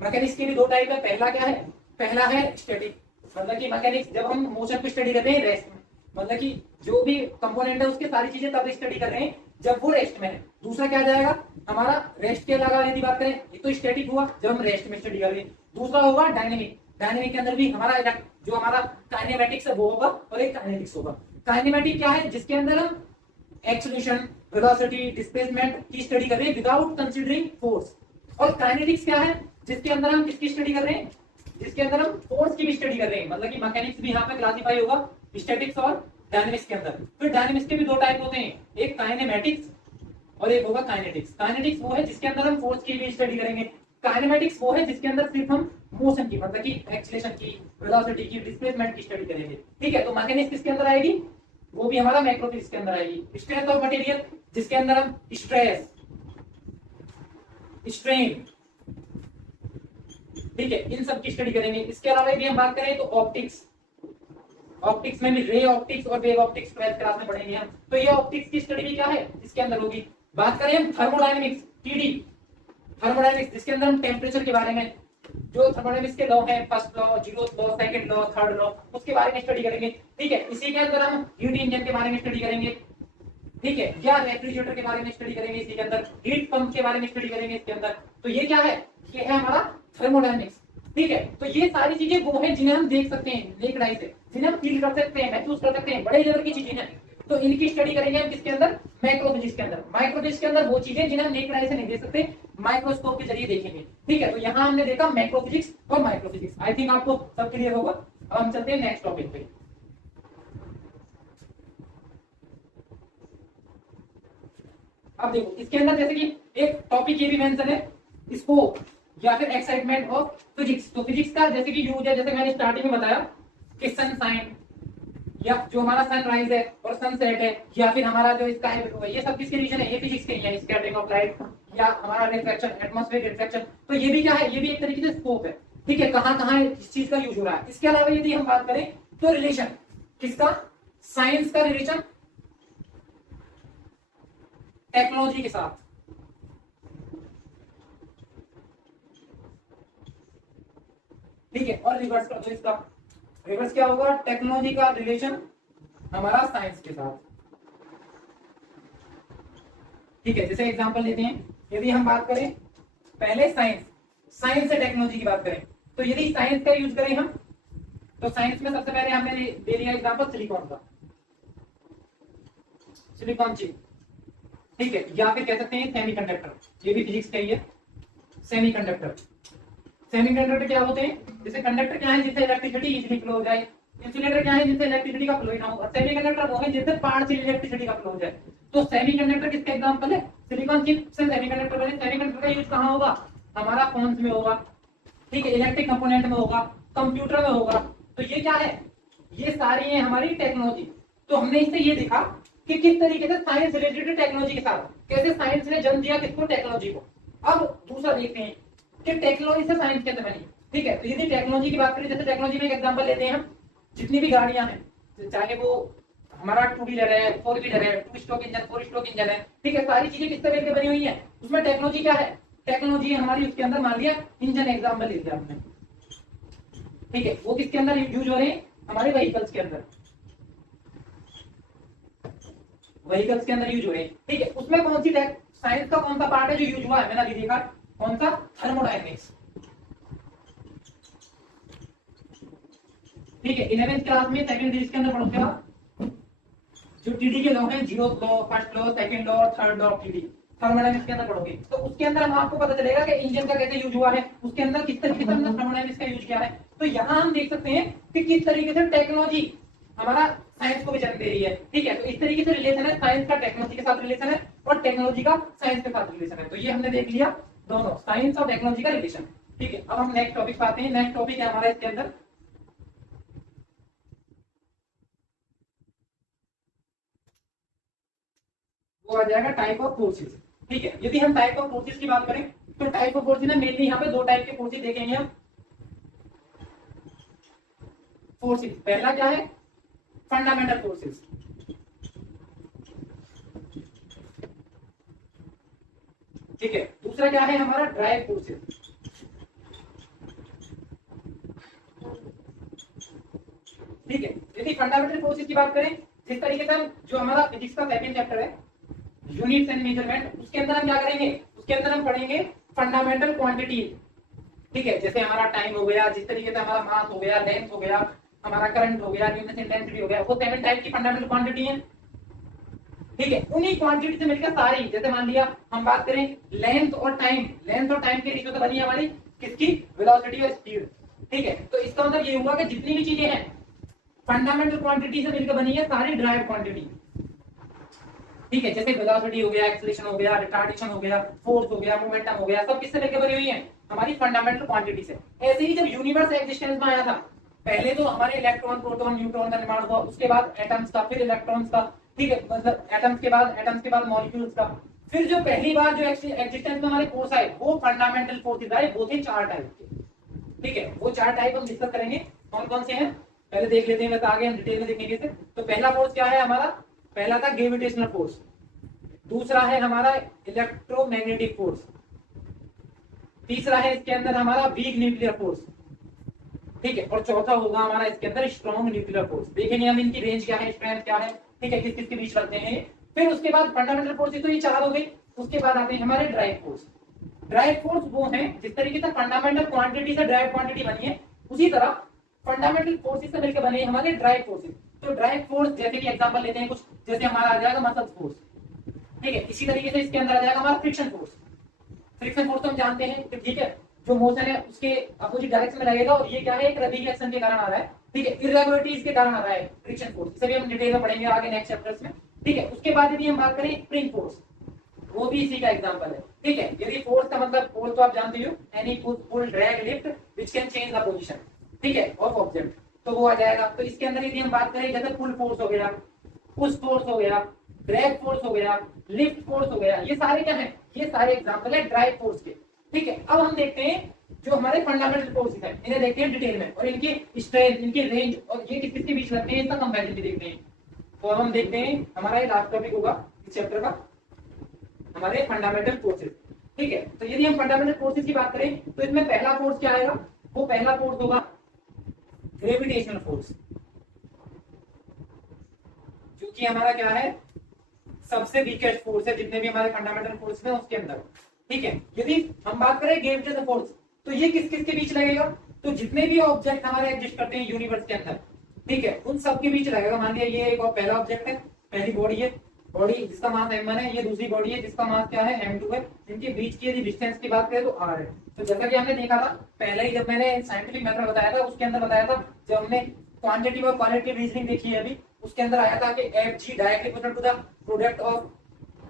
मैकेनिक्स के भी दो टाइप है। पहला क्या है, पहला है स्टैटिक, मतलब कि मैकेनिक्स जब हम मोशन को स्टडी करते हैं रेस्ट में, मतलब कि जो भी कंपोनेंट है उसकी सारी चीजें तब स्टडी कर रहे हैं जब वो रेस्ट में है। दूसरा क्या जाएगा हमारा, रेस्ट के अलावा यदि बात करें, एक तो स्टैटिक हुआ जब हम रेस्ट में स्टडी कर रहे हैं, दूसरा होगा डायनेमिक, डायनेमिक के अंदर भी हमारा जो हमारा काइनेमेटिक्स है वो होगा और एक काइनेटिक्स होगा। काइनेमेटिक क्या है, जिसके अंदर हम एक्सेलरेशन, वेलोसिटी, डिस्प्लेसमेंट की स्टडी कर रहे हैं विदाउट कंसीडरिंग फोर्स। और काइनेटिक्स क्या है, जिसके अंदर हम किसकी स्टडी कर रहे हैं, जिसके अंदर हम फोर्स की भी स्टडी कर रहे हैं, मतलब कि मैकेनिक्स भी यहाँ पे क्लासिफाई होगा स्टैटिक्स और डायनेमिक्स के अंदर। फिर डायनेमिक्स के भी दो टाइप होते हैं, एक काइनेमेटिक्स और एक होगा काइनेटिक्स। काइनेटिक्स वो है जिसके अंदर हम फोर्स की भी स्टडी करेंगे, काइनेमेटिक्स वो है जिसके अंदर सिर्फ हम मोशन की, मतलब कि एक्सीलरेशन की, वेलोसिटी की, डिस्प्लेसमेंट की स्टडी करेंगे, ठीक है। तो मैकेनिक्स किसके अंदर आएगी, वो भी हमारा मैक्रो फिजिक्स के अंदर आएगी। स्ट्रेंथ ऑफ मटेरियल, जिसके अंदर हम स्ट्रेस, स्ट्रेन, ठीक है, इन सब की स्टडी करेंगे। इसके अलावा यदि हम बात करें तो ऑप्टिक्स, ऑप्टिक्स में भी रे ऑप्टिक्स और वेव ऑप्टिक्स 12th क्लास में पढ़ेंगे हम। तो ये ऑप्टिक्स की स्टडी भी क्या है, इसके अंदर होगी। बात करें हम थर्मोडायनेमिक्स, टीडी थर्मोडायनेमिक्स, जिसके अंदर हम टेम्परेचर के बारे में, जो थर्मोडायनेमिक्स के लॉ है, first law, zeroth law, second law, third law, उसके बारे में स्टडी करेंगे। ठीक है, इसी के अंदर हम हीट इंजन के बारे में स्टडी करेंगे। ठीक है, या रेफ्रिजरेटर के बारे में स्टडी करेंगे इसी के अंदर, हीट पंप के बारे में स्टडी करेंगे इसके अंदर। तो ये क्या है, ये है हमारा थर्मोडायनेमिक्स। ठीक है, तो ये सारी चीजें वो हैं जिन्हें हम देख सकते हैं नेकेड आई से, जिन्हें हम फील कर सकते हैं, महसूस कर सकते हैं, बड़े लेवल की चीजें हैं। तो इनकी स्टडी करेंगे हम किसके अंदर, माइक्रोफिजिक्स के अंदर। माइक्रोफिजिक्स के अंदर वो चीजें जिन्हें हम नेकेड आई से नहीं देख सकते, माइक्रोस्कोप के जरिए देखेंगे। ठीक है, तो यहाँ हमने देखा माइक्रोफिजिक्स और माइक्रोफिजिक्स। आई थिंक आपको सब क्लियर होगा। अब हम चलते हैं नेक्स्ट टॉपिक पे। अब देखो इसके अंदर जैसे कि एक टॉपिक ये भी मेंशन है, स्कोप या फिर एक्साइटमेंट ऑफ फिजिक्स। तो फिजिक्स का जैसे कि यूज है, जैसे मैंने स्टार्टिंग में बताया कि सन साइन, या जो हमारा सनराइज है और सनसेट है, या फिर हमारा जो स्काई ब्लू है, ये सब किसके रीजन है, ये फिजिक्स के लिए है। स्कैटरिंग ऑफ लाइट या हमारा रिफ्लेक्शन, एटमॉस्फेरिक रिफ्लेक्शन, तो ये भी क्या है, ये भी एक तरीके से स्कोप है। ठीक है, कहां कहां इस चीज का यूज हो रहा है। इसके अलावा यदि हम बात करें तो रिलेशन किसका, साइंस का रिलेशन टेक्नोलॉजी के साथ। ठीक है, और रिवर्स कर दो इसका, रिवर्स क्या होगा, टेक्नोलॉजी का रिलेशन हमारा साइंस के साथ। ठीक है, जैसे एग्जांपल लेते हैं, यदि हम बात करें पहले साइंस, साइंस से टेक्नोलॉजी की बात करें, तो यदि साइंस का यूज करें हम, तो साइंस में सबसे पहले हमने दे लिया एग्जांपल सिलिकॉन का, सिलिकॉन चिप। ठीक है, या फिर कह सकते हैं सेमीकंडक्टर, ये भी फिजिक्स का ही है। सेमीकंडक्टर, सेमीकंडक्टर क्या होते हैं, जैसे कंडक्टर क्या है जिससे इलेक्ट्रिसिटी इजीली फ्लो हो जाए, इंसुलेटर क्या है जिससे इलेक्ट्रिसिटी का फ्लो ही ना हो, सेमीकंडक्टर वो है जिससे पार्शियल इलेक्ट्रिसिटी का फ्लो हो जाए। तो सेमीकंडक्टर किसका एग्जांपल है, सिलिकॉन चिप से सेमीकंडक्टर बने। सेमीकंडक्टर का यूज कहां होगा, हमारा फोन्स में होगा। ठीक है, इलेक्ट्रिक कंपोनेंट में होगा, कंप्यूटर में होगा। तो ये क्या है, ये सारी है हमारी टेक्नोलॉजी। तो हमने इससे ये देखा कि किस तरीके से साइंस रिलेटेड टेक्नोलॉजी के साथ कैसे साइंस ने जन्म दिया किसको, टेक्नोलॉजी को। अब दूसरा देखते हैं कि टेक्नोलॉजी से साइंस कैसे बनी। ठीक है, तो यदि टेक्नोलॉजी की बात करें, जैसे टेक्नोलॉजी में एक एग्जांपल लेते हैं हम, जितनी भी गाड़ियां हैं, चाहे वो हमारा टू व्हीलर है, फोर व्हीलर है, two stroke engine, four stroke engine है। ठीक है, सारी चीजें किस तरह की बनी हुई है, उसमें टेक्नोलॉजी क्या है, टेक्नोलॉजी हमारी उसके अंदर मान लिया इंजन एग्जाम्पल ले लिया हमने। ठीक है, वो किसके अंदर यूज हो रहे हैं, हमारे व्हीकल्स के अंदर, व्हीकल्स के अंदर यूज हो रहे हैं। ठीक है, उसमें कौन सी साइंस का कौन सा पार्ट है जो यूज हुआ है, मैंने अभी देखा, कौन सा, थर्मोडायनेमिक्स। ठीक है, 11th क्लास में सेकंड सीरीज के अंदर पढ़ोगे आप, जो टीडी के लॉ हैं, zeroth law, first law, second law और third law of TD, thermodynamics के अंदर पढ़ोगे। तो उसके अंदर हम आपको पता चलेगा कि इंजन का कैसे यूज हुआ है, उसके अंदर किस तरीके से हमने थर्मोडायनेमिक्स का यूज किया है। तो यहाँ हम देख सकते हैं कि किस तरीके से टेक्नोलॉजी हमारा साइंस को भी जन्म दे रही है। ठीक है, तो इस तरीके से रिलेशन है, साइंस का टेक्नोलॉजी के साथ रिलेशन है और टेक्नोलॉजी का साइंस के साथ रिलेशन है। तो ये हमने देख लिया दोनों, साइंस और टेक्नोलॉजी का रिलेशन। ठीक है, अब हम नेक्स्ट टॉपिक पे आते हैं। नेक्स्ट टॉपिक है हमारा इसके अंदर वो आ जाएगा टाइप ऑफ फोर्सेस। ठीक है, यदि हम टाइप ऑफ फोर्सेस की बात करें तो टाइप ऑफ फोर्सेस में मेनली यहाँ पे दो टाइप के फोर्सेस देखेंगे हम। फोर्सेस पहला क्या है, फंडामेंटल फोर्सेस। ठीक है, दूसरा क्या है हमारा, ड्राइव फोर्सेस। ठीक है, यदि फंडामेंटल फोर्सेस की बात करें, जिस तरीके से हम, जो हमारा फिजिक्स का सेकंड चैप्टर है यूनिट्स एंड मेजरमेंट, उसके अंदर हम क्या करेंगे, उसके अंदर हम पढ़ेंगे फंडामेंटल क्वांटिटी। ठीक है, जैसे हमारा टाइम हो गया, जिस तरीके से हमारा मास हो गया, लेंथ हो गया, हमारा करंट हो गया, ल्यूमिनेसेंस इंटेंसिटी हो गया, वो 7 टाइप की फंडामेंटल क्वांटिटी है। ठीक है, उन्हीं क्वांटिटी से मिलकर सारी, जैसे मान लिया हम बात करें लेंथ और टाइम, लेंथ और टाइम के रेशियो से बनी है हमारी किसकी, वेलोसिटी और स्पीड। ठीक है, तो इसका मतलब ये हुआ कि जितनी भी चीजें हैं फंडामेंटल क्वांटिटी से मिलकर बनी है सारी ड्राइव क्वांटिटी। ठीक है, जैसे वेलोसिटी हो गया, एक्सेलरेशन हो गया, रिटार्डेशन हो गया, फोर्स हो गया, मोमेंटम हो गया, सब किससे लेकर बनी हुई है, हमारी फंडामेंटल क्वांटिटी से। ऐसे ही जब यूनिवर्स एक्जिस्टेंस में आया था, पहले तो हमारे इलेक्ट्रॉन, प्रोटॉन, न्यूट्रॉन का निर्माण हुआ, उसके बाद एटम्स का, फिर इलेक्ट्रॉन्स का। ठीक है, मतलब एटम्स के बाद मॉलिक्यूल्स का। फिर जो पहली बार जो एक्जिस्टेंस में हमारे फोर्स आए वो फंडामेंटल फोर्सेस आए, वो थे 4 टाइप के। ठीक है, वो 4 टाइप हम डिस्कस करेंगे कौन कौन से हैं, पहले देख लेते हैं, वैसे आगे हम डिटेल में देखेंगे इसे। तो पहला फोर्स क्या है हमारा, पहला था ग्रेविटेशनल फोर्स। दूसरा है हमारा इलेक्ट्रोमैग्नेटिक फोर्स, तीसरा है इसके अंदर हमारा वीक न्यूक्लियर फोर्स, ठीक है, और चौथा होगा हमारा इसके अंदर स्ट्रॉन्ग न्यूक्लियर फोर्स। देखेंगे हम इनकी रेंज क्या है, स्ट्रेंथ क्या है, ठीक है, किस किस के बीच रखते हैं। फिर उसके बाद फंडामेंटल फोर्सेस तो ये चार हो गई। उसके बाद आते हैं हमारे ड्राइव फोर्स। ड्राइव फोर्स वो है जिस तरीके से फंडामेंटल क्वांटिटी से ड्राइव क्वांटिटी बनी है, उसी तरह फंडामेंटल फोर्सेस से मिलकर बने हमारे ड्राइव फोर्सेस। तो ड्राइव फोर्स जैसे कि एग्जांपल लेते हैं कुछ, जैसे हमारा आ जाएगा मसल फोर्स, ठीक है, इसी तरीके से इसके अंदर आ जाएगा हमारा फ्रिक्शन फोर्स। फ्रिक्शन फोर्स तो हम जानते हैं, ठीक है, जो मोशन है उसके अपोजिट डायरेक्शन में लगेगा, और ये क्या है, एक रबी एक्शन के कारण आ रहा है, ठीक है, इरेगुलरिटीज के कारण आ रहा है फ्रिक्शन फोर्स। इसे भी हम डिटेल में पढ़ेंगे आगे नेक्स्ट चैप्टर्स में, ठीक है। उसके बाद यदि हम बात करें स्प्रिंग फोर्स, वो भी इसी का एग्जांपल है, ठीक है। यदि फोर्स का मतलब, फोर्स तो आप जानते हो, any push pull drag lift which can change the position, ठीक है, ऑफ ऑब्जेक्ट, तो वो आ जाएगा। तो इसके अंदर यदि हम बात करें जैसे पुल फोर्स हो गया, पुश फोर्स हो गया, ड्रैग फोर्स हो गया, लिफ्ट फोर्स हो गया, ये सारे क्या है, ये सारे एग्जांपल है ड्राइव फोर्स के, ठीक है। अब हम देखते हैं जो हमारे फंडामेंटल फोर्सेस है, इन्हें देखते हैं डिटेल में, और इनकी स्ट्रेंथ, इनकी रेंज, और ये किस किसके बीच लगते हैं, इसका कंपैरिजन भी देखते हैं। तो हम देखते हैं, हमारा ये लास्ट टॉपिक होगा इस चैप्टर का, हमारे फंडामेंटल फोर्सेस, ठीक है। तो यदि हम फंडामेंटल फोर्सेस की बात करें तो इसमें पहला फोर्स क्या आएगा, वो पहला फोर्स होगा ग्रेविटेशनल फोर्स, जो कि हमारा क्या है, सबसे वीकेस्ट फोर्स है जितने भी हमारे फंडामेंटल फोर्स हैं उसके अंदर, ठीक है। यदि हम बात करें ग्रेविटेशनल फोर्स, तो ये किस किस के बीच लगेगा, तो जितने भी ऑब्जेक्ट हमारे एग्जिस्ट करते हैं यूनिवर्स के अंदर, ठीक है, उन सब के बीच लगेगा। मान लिया ये एक और पहला ऑब्जेक्ट है, पहली बॉडी है, बॉडी जिसका मास m1 है, ये दूसरी बॉडी है जिसका मास क्या है, m2 है। इनके बीच की यदि डिस्टेंस की बात करें तो r है। तो जैसा कि हमने देखा था पहले ही, जब मैंने साइंटिफिक मेथड बताया था उसके अंदर बताया था, जब हमने क्वांटिटी और क्वालिटी रीजनिंग देखी है अभी, उसके अंदर आया था कि Fg directly equal to the product of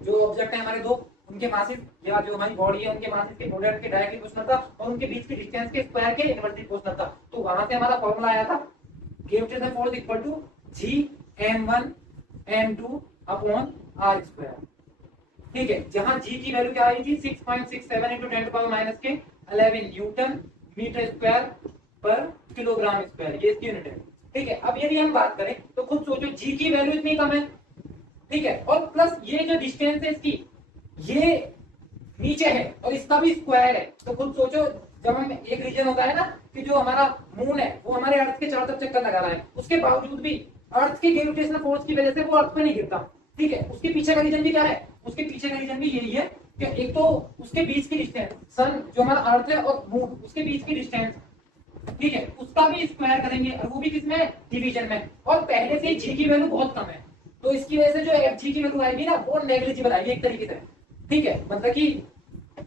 जो ऑब्जेक्ट है हमारे दो, उनके मासेस, या जो हमारी बॉडी है उनके मासेस के प्रोडक्ट के डायरेक्टली प्रोपोर्शनल था, और उनके बीच की डिस्टेंस के स्क्वायर के इनवर्सली प्रोपोर्शनल था। तो वहां से हमारा फॉर्मूला आया था gravitational force equal to Gm1 m2 upon r square, ठीक है, जहां G की वैल्यू क्या आई थी, 6.67 into 10⁻⁻11 न्यूटन मीटर स्क्वायर पर किलोग्राम स्क्वायर, ये इसकी यूनिट है, ठीक है। अब यदि हम बात करें तो खुद सोचो, G की वैल्यू इतनी कम है, ठीक है, और प्लस ये जो डिस्टेंस है इसकी, ये नीचे है और इसका भी स्क्वायर है। तो खुद सोचो, जब हम एक रीजन होता है ना कि जो हमारा मून है वो हमारे अर्थ के चारों तरफ चक्कर लगा रहा है, उसके बावजूद भी अर्थ के ग्रेविटेशनल फोर्स की वजह से वो अर्थ पे नहीं गिरता, ठीक है। उसके पीछे का रीजन भी क्या है, उसके पीछे का रीजन भी यही है कि एक तो उसके बीच की डिस्टेंस, सन जो हमारा अर्थ है और मून, उसके बीच की डिस्टेंस, ठीक है, उसका भी स्क्वायर करेंगे, और वो भी किसमें, डिवीजन में, और पहले से ही जी की वैल्यू बहुत कम है, तो इसकी वजह से जो एफ जी की वैल्यू आएगी ना, वो नेग्लिजिबल आएगी एक तरीके से, ठीक है। मतलब कि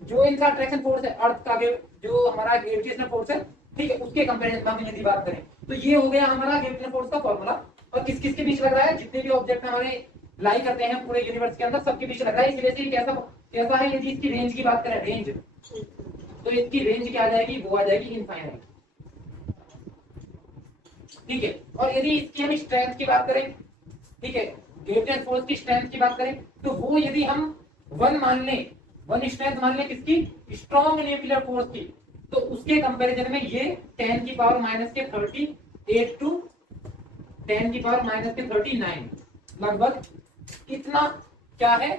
जो इनका अट्रैक्शन फोर्स है अर्थ का, जो हमारा ग्रेविटेशनल फोर्स है, ठीक है, उसके कंपैरिजन में हम यदि बात करें तो ये हो गया हमारा ग्रेविटेशनल फोर्स का फॉर्मूला। और किस किस के बीच लग रहा है, जितने भी ऑब्जेक्ट हमारे लाई करते हैं पूरे यूनिवर्स के अंदर, सबके बीच लग रहा है। इस वजह से कैसा कैसा है, यदि इसकी रेंज की बात करें, रेंज, तो इसकी रेंज क्या आ जाएगी, वो आ जाएगी इनफाइनाइट, ठीक है। और यदि इसकी हम स्ट्रेंथ की बात करें, ठीक है, ग्रेविटेशनल फोर्स की स्ट्रेंथ की बात करें, तो वो यदि हम 1 मान लें, 1 स्ट्रेंथ मान लें किसकी, स्ट्रॉन्ग न्यूक्लियर फोर्स की, तो उसके कंपैरिजन में ये 10 की पावर माइनस के 38 टू 10 की पावर माइनस के 39 लगभग इतना क्या है,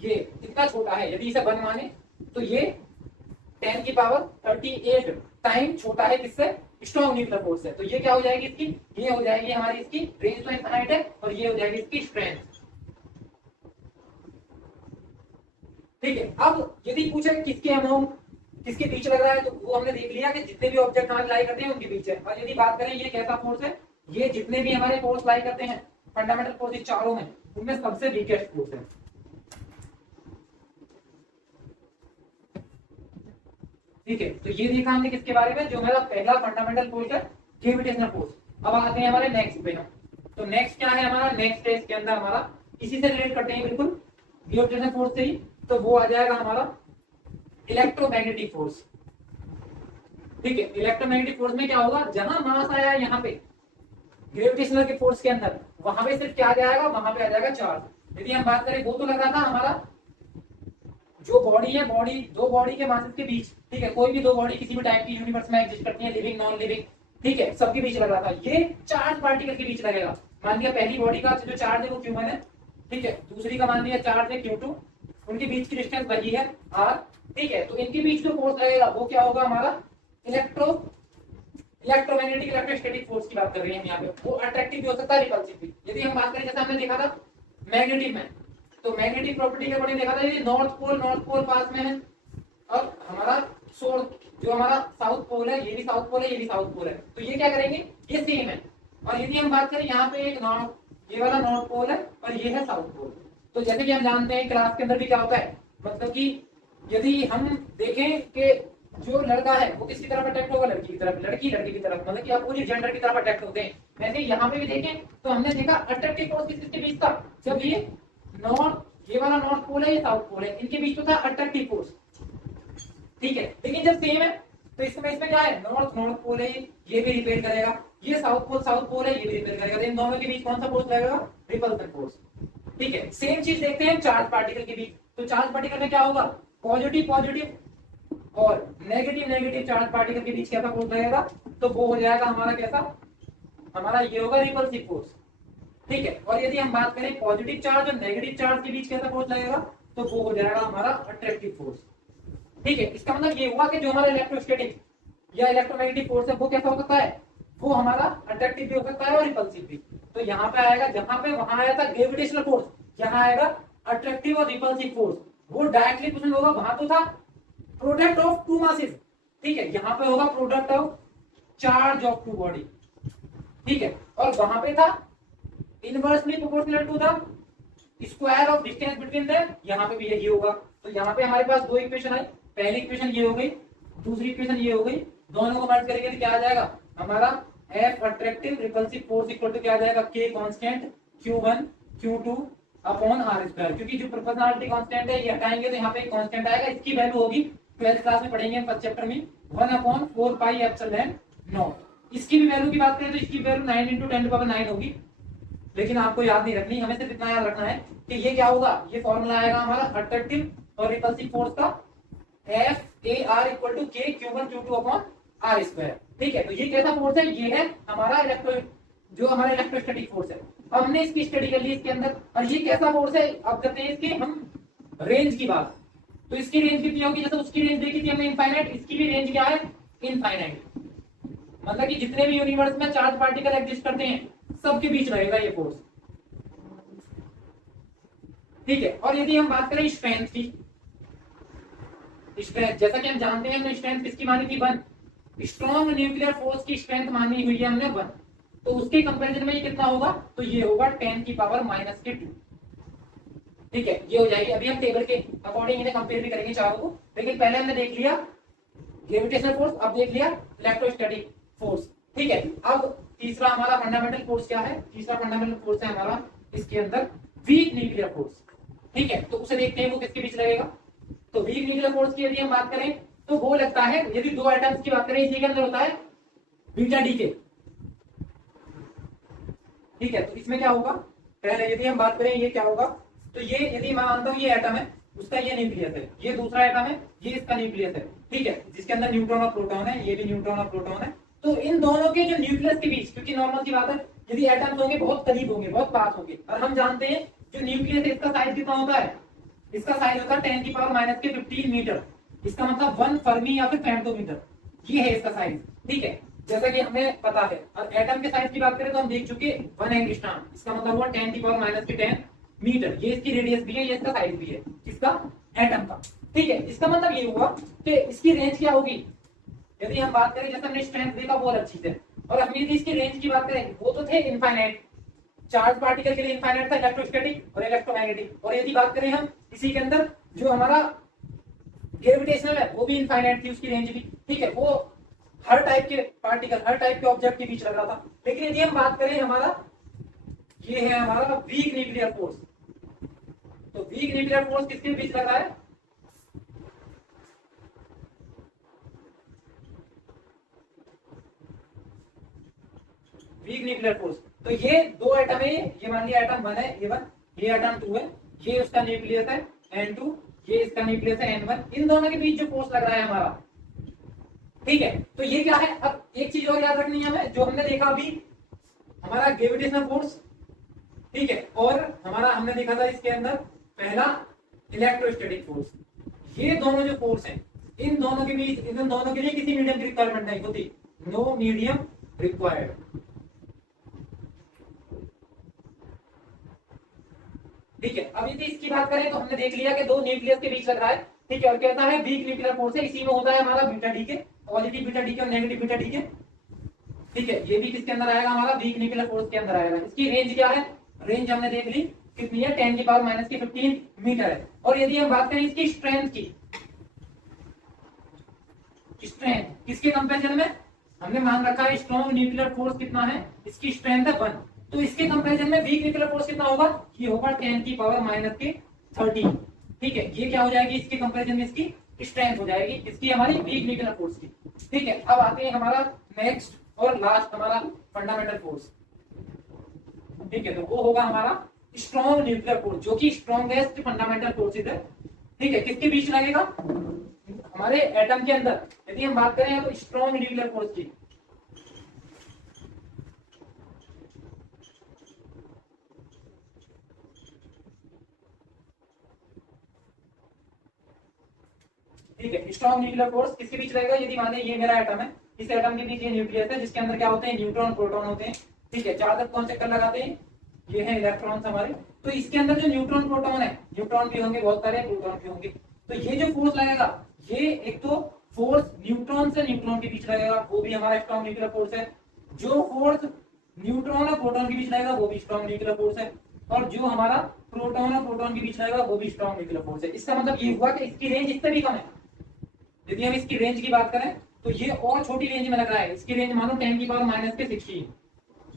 ये इतना छोटा है। यदि इसे 1 माने तो ये 10 की पावर 38 टाइम छोटा है किससे, स्ट्रॉन्ग न्यूक्लियर फोर्स है। तो ये क्या हो जाएगी इसकी, ये हो जाएगी हमारी इसकी रेंज तो इनफाइनाइट है, और ये हो जाएगी इसकी स्ट्रेंथ, ठीक है। अब यदि पूछे किसके अमाउंट किसके बीच लग रहा है, तो वो हमने देख लिया कि जितने भी ऑब्जेक्ट हमारे लाई करते हैं उनके बीच है। और यदि बात करें ये कैसा फोर्स है, ये जितने भी हमारे फोर्स लाई करते हैं फंडामेंटल फोर्स चारों में, उनमें सबसे वीकेस्ट फोर्स है, ठीक है। तो ये देखा हमने किसके बारे में, जो मेरा पहला फंडामेंटल फोर्स है ग्रेविटेशनल फोर्स। अब आते हैं हमारे नेक्स्ट पे हम, तो नेक्स्ट क्या है हमारा, नेक्स्ट है इसके अंदर हमारा इसी से रिलेट करते हैं बिल्कुल ग्रेविटेशनल फोर्स से ही, तो वो आ जाएगा हमारा इलेक्ट्रोमैग्नेटिक फोर्स, ठीक है। इलेक्ट्रोमैग्नेटिक फोर्स में क्या होगा, जहां मास आया है यहाँ पे ग्रेविटेशनल के फोर्स के अंदर, वहां पे सिर्फ क्या आ जाएगा, वहां पे आ जाएगा चार्ज। यदि हम बात करें, वो तो लगा था हमारा जो बॉडी है, बॉडी दो बॉडी के मासेस के बीच, ठीक है, कोई भी दो बॉडी किसी भी टाइप की यूनिवर्स में एग्जिस्ट करती है, लिविंग नॉन लिविंग, ठीक है, सबके बीच लग रहा था। ये चार्ज पार्टिकल के बीच लगेगा। मान लिया पहली बॉडी का जो चार्ज है वो Q1 है, ठीक है, दूसरी का मान लिया चार्ज है Q2, उनके बीच की डिस्टेंस वही है R। ठीक है, तो इनके बीच जो फोर्स लगेगा वो क्या होगा हमारा इलेक्ट्रोमैग्नेटिक इलेक्ट्रोस्टैटिक फोर्स की बात कर रहे हैं हम यहाँ पे। वो अट्रैक्टिव भी हो सकता है, रिपल्सिव भी। यदि हम बात करें जैसे हमने देखा था मैग्नेटिक में, तो मैग्नेटिक प्रॉपर्टी के अकॉर्डिंग देखा था ये नॉर्थ पोल पास में है, और हमारा जो हमारा साउथ पोल है, ये भी साउथ पोल है, ये भी साउथ पोल है, तो ये क्या करेंगे, ये सेम है। और यदि हम बात करें यहाँ पे एक ये वाला नॉर्थ पोल है और ये है साउथ पोल, तो जैसे कि हम जानते हैं क्लास के अंदर भी क्या होता है, मतलब कि यदि हम देखें कि जो लड़का है वो किसकी तरफ अट्रैक्ट होगा, लड़की की तरफ, लड़की लड़के की तरफ, मतलब कि अपोजिट जेंडर की तरफ अट्रैक्ट होते हैं। वैसे यहाँ पे भी देखें तो हमने देखा अट्रैक्टिव फोर्स किसके बीच था, जब ये वाला नॉर्थ पोल है, ये साउथ पोल है, इनके बीच तो था अट्रैक्टिव फोर्स। ठीक है, लेकिन जब सेम है तो इसमें क्या है, नॉर्थ पोल है, ये भी रिपेल करेगा, ये साउथ पोल है, ये भी रिपेल करेगा, तो इन दोनों के बीच कौन सा फोर्स लगेगा, रिपल्सन फोर्स। ठीक है, सेम चीज देखते हैं चार्ज पार्टिकल के बीच। तो चार्ज पार्टिकल में क्या होगा, पॉजिटिव और नेगेटिव चार्ज पार्टिकल के बीच कैसा फोर्स लगेगा, तो वो हो जाएगा हमारा कैसा, हमारा ये होगा रिपल्सिव फोर्स। ठीक है, और यदि हम बात करें पॉजिटिव चार्ज और नेगेटिव चार्ज के बीच कैसा फोर्स लगेगा, तो वो हो जाएगा हमारा अट्रैक्टिव फोर्स। ठीक है, इसका मतलब ये हुआ कि जो हमारा इलेक्ट्रोस्टैटिक या इलेक्ट्रोमैग्नेटिक फोर्स है वो कैसा हो सकता है, वो हमारा अट्रैक्टिव भी हो सकता है और रिपल्सिव भी। तो यहाँ पे आएगा, जहां पे वहां आया था ग्रेविटेशनल फोर्स, यहाँ आएगा अट्रैक्टिव और रिपल्सिव फोर्स। वो डायरेक्टली क्वेश्चन होगा, वहां तो था प्रोडक्ट ऑफ टू मासेस, ठीक है, यहाँ पे होगा product of charge of two body. ठीक है, और वहां पे था inversely proportional to the square of distance between them, यहाँ पे भी यही होगा। तो यहाँ पे हमारे पास दो इक्वेशन आई, पहली इक्वेशन ये हो गई, दूसरी इक्वेशन ये हो गई, दोनों को मर्ज करेंगे तो क्या आ जाएगा हमारा F attractive repulsive force equal to क्या आ जाएगा, K constant Q1 Q2 upon R square. क्योंकि जो प्रोपोर्शनलिटी कांस्टेंट है ये हटाएंगे तो यहाँ पे एक कांस्टेंट आएगा, इसकी वैल्यू होगी 12th क्लास में पढ़ेंगे फर्स्ट चैप्टर में 1/4 पाई एप्सिलॉन नॉट। इसकी भी वैल्यू की बात करें तो इसकी वैल्यू 9 × 10⁹ होगी, लेकिन आपको याद नहीं रखनी, हमें सिर्फ इतना याद रखना है कि ये क्या होगा, ये फॉर्मूला आएगा हमारा अट्रैक्टिव और रिपल्सिव फोर्स का FAR equal to K Q1 Q2 upon R square. ठीक है, तो ये कैसा फोर्स है, ये है हमारा जो हमारा इलेक्ट्रोस्टैटिक फोर्स है। अब हमने इसकी स्टडी कर ली इसके अंदर, और ये कैसा फोर्स है, अब करते हैं इसके हम रेंज की बात। तो इसकी रेंज कितनी होगी, जैसे उसकी रेंज देखी थी हमने इनफाइनाइट, इसकी भी रेंज क्या है, इनफाइनाइट। मतलब कि जितने भी यूनिवर्स में चार्ज पार्टिकल एग्जिस्ट करते हैं सबके बीच रहेगा ये फोर्स। ठीक है, और यदि हम बात करें स्ट्रेंथ की, स्ट्रेंथ जैसा कि हम जानते हैं, हमने स्ट्रेंथ किसकी मानी थी, 1। स्ट्रॉन्ग न्यूक्लियर फोर्स की स्ट्रेंथ मानी हुई है हमने 1, तो उसके कंपैरिजन में ये कितना होगा, तो ये होगा 10⁻⁻²। ठीक है, ये हो जाएगी। अभी हम टेबल के अकॉर्डिंग इन्हें कंपेयर भी करेंगे चारों को, लेकिन पहले हमने देख लिया ग्रेविटेशनल फोर्स, अब देख लिया इलेक्ट्रोस्टैटिक फोर्स। ठीक है, अब तीसरा हमारा फंडामेंटल फोर्स क्या है, तीसरा फंडामेंटल फोर्स है हमारा इसके अंदर वीक न्यूक्लियर फोर्स। ठीक है, तो उसे देखते हैं वो किसके बीच लगेगा। तो वीक न्यूक्लियर फोर्स की यदि हम बात करें तो वो लगता है, यदि दो एटम्स की बात करें, इसी के अंदर होता है बीटा डीके। ठीक है, तो इसमें क्या होगा, पहले यदि हम बात करें ये क्या होगा, तो ये यदि मैं मानता हूं ये एटम है, उसका ये न्यूक्लियस है, ये दूसरा एटम है, ये इसका न्यूक्लियस है। ठीक है, जिसके अंदर न्यूट्रॉन और प्रोटॉन है, ये भी न्यूट्रॉन और प्रोटॉन है। तो इन दोनों के जो न्यूक्लियस के बीच, क्योंकि नॉर्मल सी बात है, यदि एटम्स होंगे बहुत करीब होंगे, बहुत पास होंगे, और हम जानते हैं जो न्यूक्लियस है इसका साइज कितना होता है, इसका साइज होता है 10⁻⁻15 मीटर। इसका मतलब 1 फर्मी या फिर फेम्टोमीटर, ये है इसका साइज। ठीक है, जैसा कि हमें पता है। और एटम के साइज की बात करें तो हम देख चुके 1 एंगस्ट्रॉम, इसका मतलब हुआ 10⁻⁻10 मीटर। ये इसकी रेडियस भी है, ये इसका साइज भी है, इसका एटम का। ठीक है, इसका मतलब ये हुआ कि इसकी रेंज क्या होगी, यदि हम बात करें जैसे हमने स्ट्रेंथ देखा वो अच्छी से, और हम यदि इसकी रेंज की बात करें वो तो थे इनफाइनाइट, चार्ज पार्टिकल के लिए इनफाइनाइट था इलेक्ट्रोस्टैटिक और इलेक्ट्रोमैग्नेटिक। और यदि बात करें हम इसी के अंदर जो हमारा ग्रेविटेशनल है वो भी इनफाइनाइट थी, उसकी रेंज भी। ठीक है, वो हर टाइप के पार्टिकल, हर टाइप के ऑब्जेक्ट के बीच लग रहा था। लेकिन यदि हम बात करें हमारा ये है हमारा वीक न्यूक्लियर फोर्स, तो वीक न्यूक्लियर फोर्स किसके बीच लग रहा है, वीक न्यूक्लियर फोर्स। तो ये दो एटम है, ये मान लिया एटम 1 है, ये 1, ये एटम 2 है, ये उसका न्यूक्लियस है N2, ये इसका न्यूक्लियस है N1। इन दोनों के बीच जो फोर्स लग रहा है हमारा, ठीक है, तो ये क्या है। अब एक चीज और याद रखनी है हमें, जो हमने देखा अभी हमारा ग्रेविटेशनल फोर्स, ठीक है। और हमारा हमने देखा था इसके अंदर पहला इलेक्ट्रोस्टैटिक फोर्स। ये दोनों जो फोर्स हैं, इन दोनों के बीच, इन दोनों के लिए किसी मीडियम की रिक्वायरमेंट नहीं होती, नो मीडियम रिक्वायर्ड। ठीक है। अब यदि इसकी बात करें तो हमने देख लिया कि दो न्यूक्लियस के बीच लग रहा है, ठीक है, और कहता है वीक न्यूक्लियर फोर्स है, इसी में होता है हमारा beta decay, positive beta decay और नेगेटिव बीटा डीके। ठीक है, ये भी किसके अंदर आएगा, हमारा वीक न्यूक्लियर फोर्स के अंदर आएगा। इसकी रेंज क्या है, रेंज हमने देख ली कितनी है, 10 की पावर माइनस की 15 मीटर है। और यदि हम बात करें इसकी स्ट्रेंथ की, स्ट्रेंथ किसके कंपैरिजन में, हमने मान रखा है स्ट्रॉन्ग न्यूक्लियर फोर्स कितना है, इसकी स्ट्रेंथ है 1, तो इसके कंपैरिजन में वीक न्यूक्लियर फोर्स कितना होगा, ये होगा 10 की पावर माइनस के 30। ठीक है, ये क्या हो जाएगी, इसके कंपैरिजन में इसकी स्ट्रेंथ हो जाएगी, इसकी हमारी वीक न्यूक्लियर फोर्स की। ठीक है, अब आते हैं हमारा नेक्स्ट और लास्ट हमारा फंडामेंटल फोर्स। ठीक है, तो वो होगा हमारा स्ट्रॉन्ग न्यूक्लियर फोर्स, जो कि स्ट्रॉन्गेस्ट फंडामेंटल फोर्सेज है। ठीक है, किसके बीच लगेगा, हमारे एटम के अंदर यदि हम बात करें तो स्ट्रॉन्ग न्यूक्लियर फोर्स की। ठीक है, स्ट्रॉन्ग न्यूक्लियर फोर्स किसके बीच रहेगा, यदि मान लें ये मेरा एटम है, इस एटम के बीच ये न्यूक्लियस है, जिसके अंदर क्या होते हैं, न्यूट्रॉन प्रोटॉन होते हैं। ठीक है, चार तक कौन चक्कर लगाते हैं, ये है इलेक्ट्रॉन्स हमारे। तो इसके अंदर जो न्यूट्रॉन प्रोटॉन है, न्यूट्रॉन भी होंगे बहुत सारे, प्रोटॉन भी होंगे, तो ये जो फोर्स लगेगा, ये एक तो फोर्स न्यूट्रॉन से न्यूट्रॉन के बीच लगेगा, वो भी हमारा स्ट्रॉन्ग न्यूक्लियर फोर्स है। जो फोर्स न्यूट्रॉन और प्रोटॉन के बीच लगेगा, वो भी स्ट्रॉन्ग न्यूक्लियर फोर्स है। और जो हमारा प्रोटॉन और प्रोटॉन के बीच लगेगा, वो भी स्ट्रॉन्ग न्यूक्लियर फोर्स है। इसका मतलब ये हुआ कि इसकी रेंज इससे भी कम है। यदि हम इसकी रेंज की बात करें तो ये और छोटी रेंज में लग रहा है, इसकी रेंज मानो 10 की पावर माइनस के 16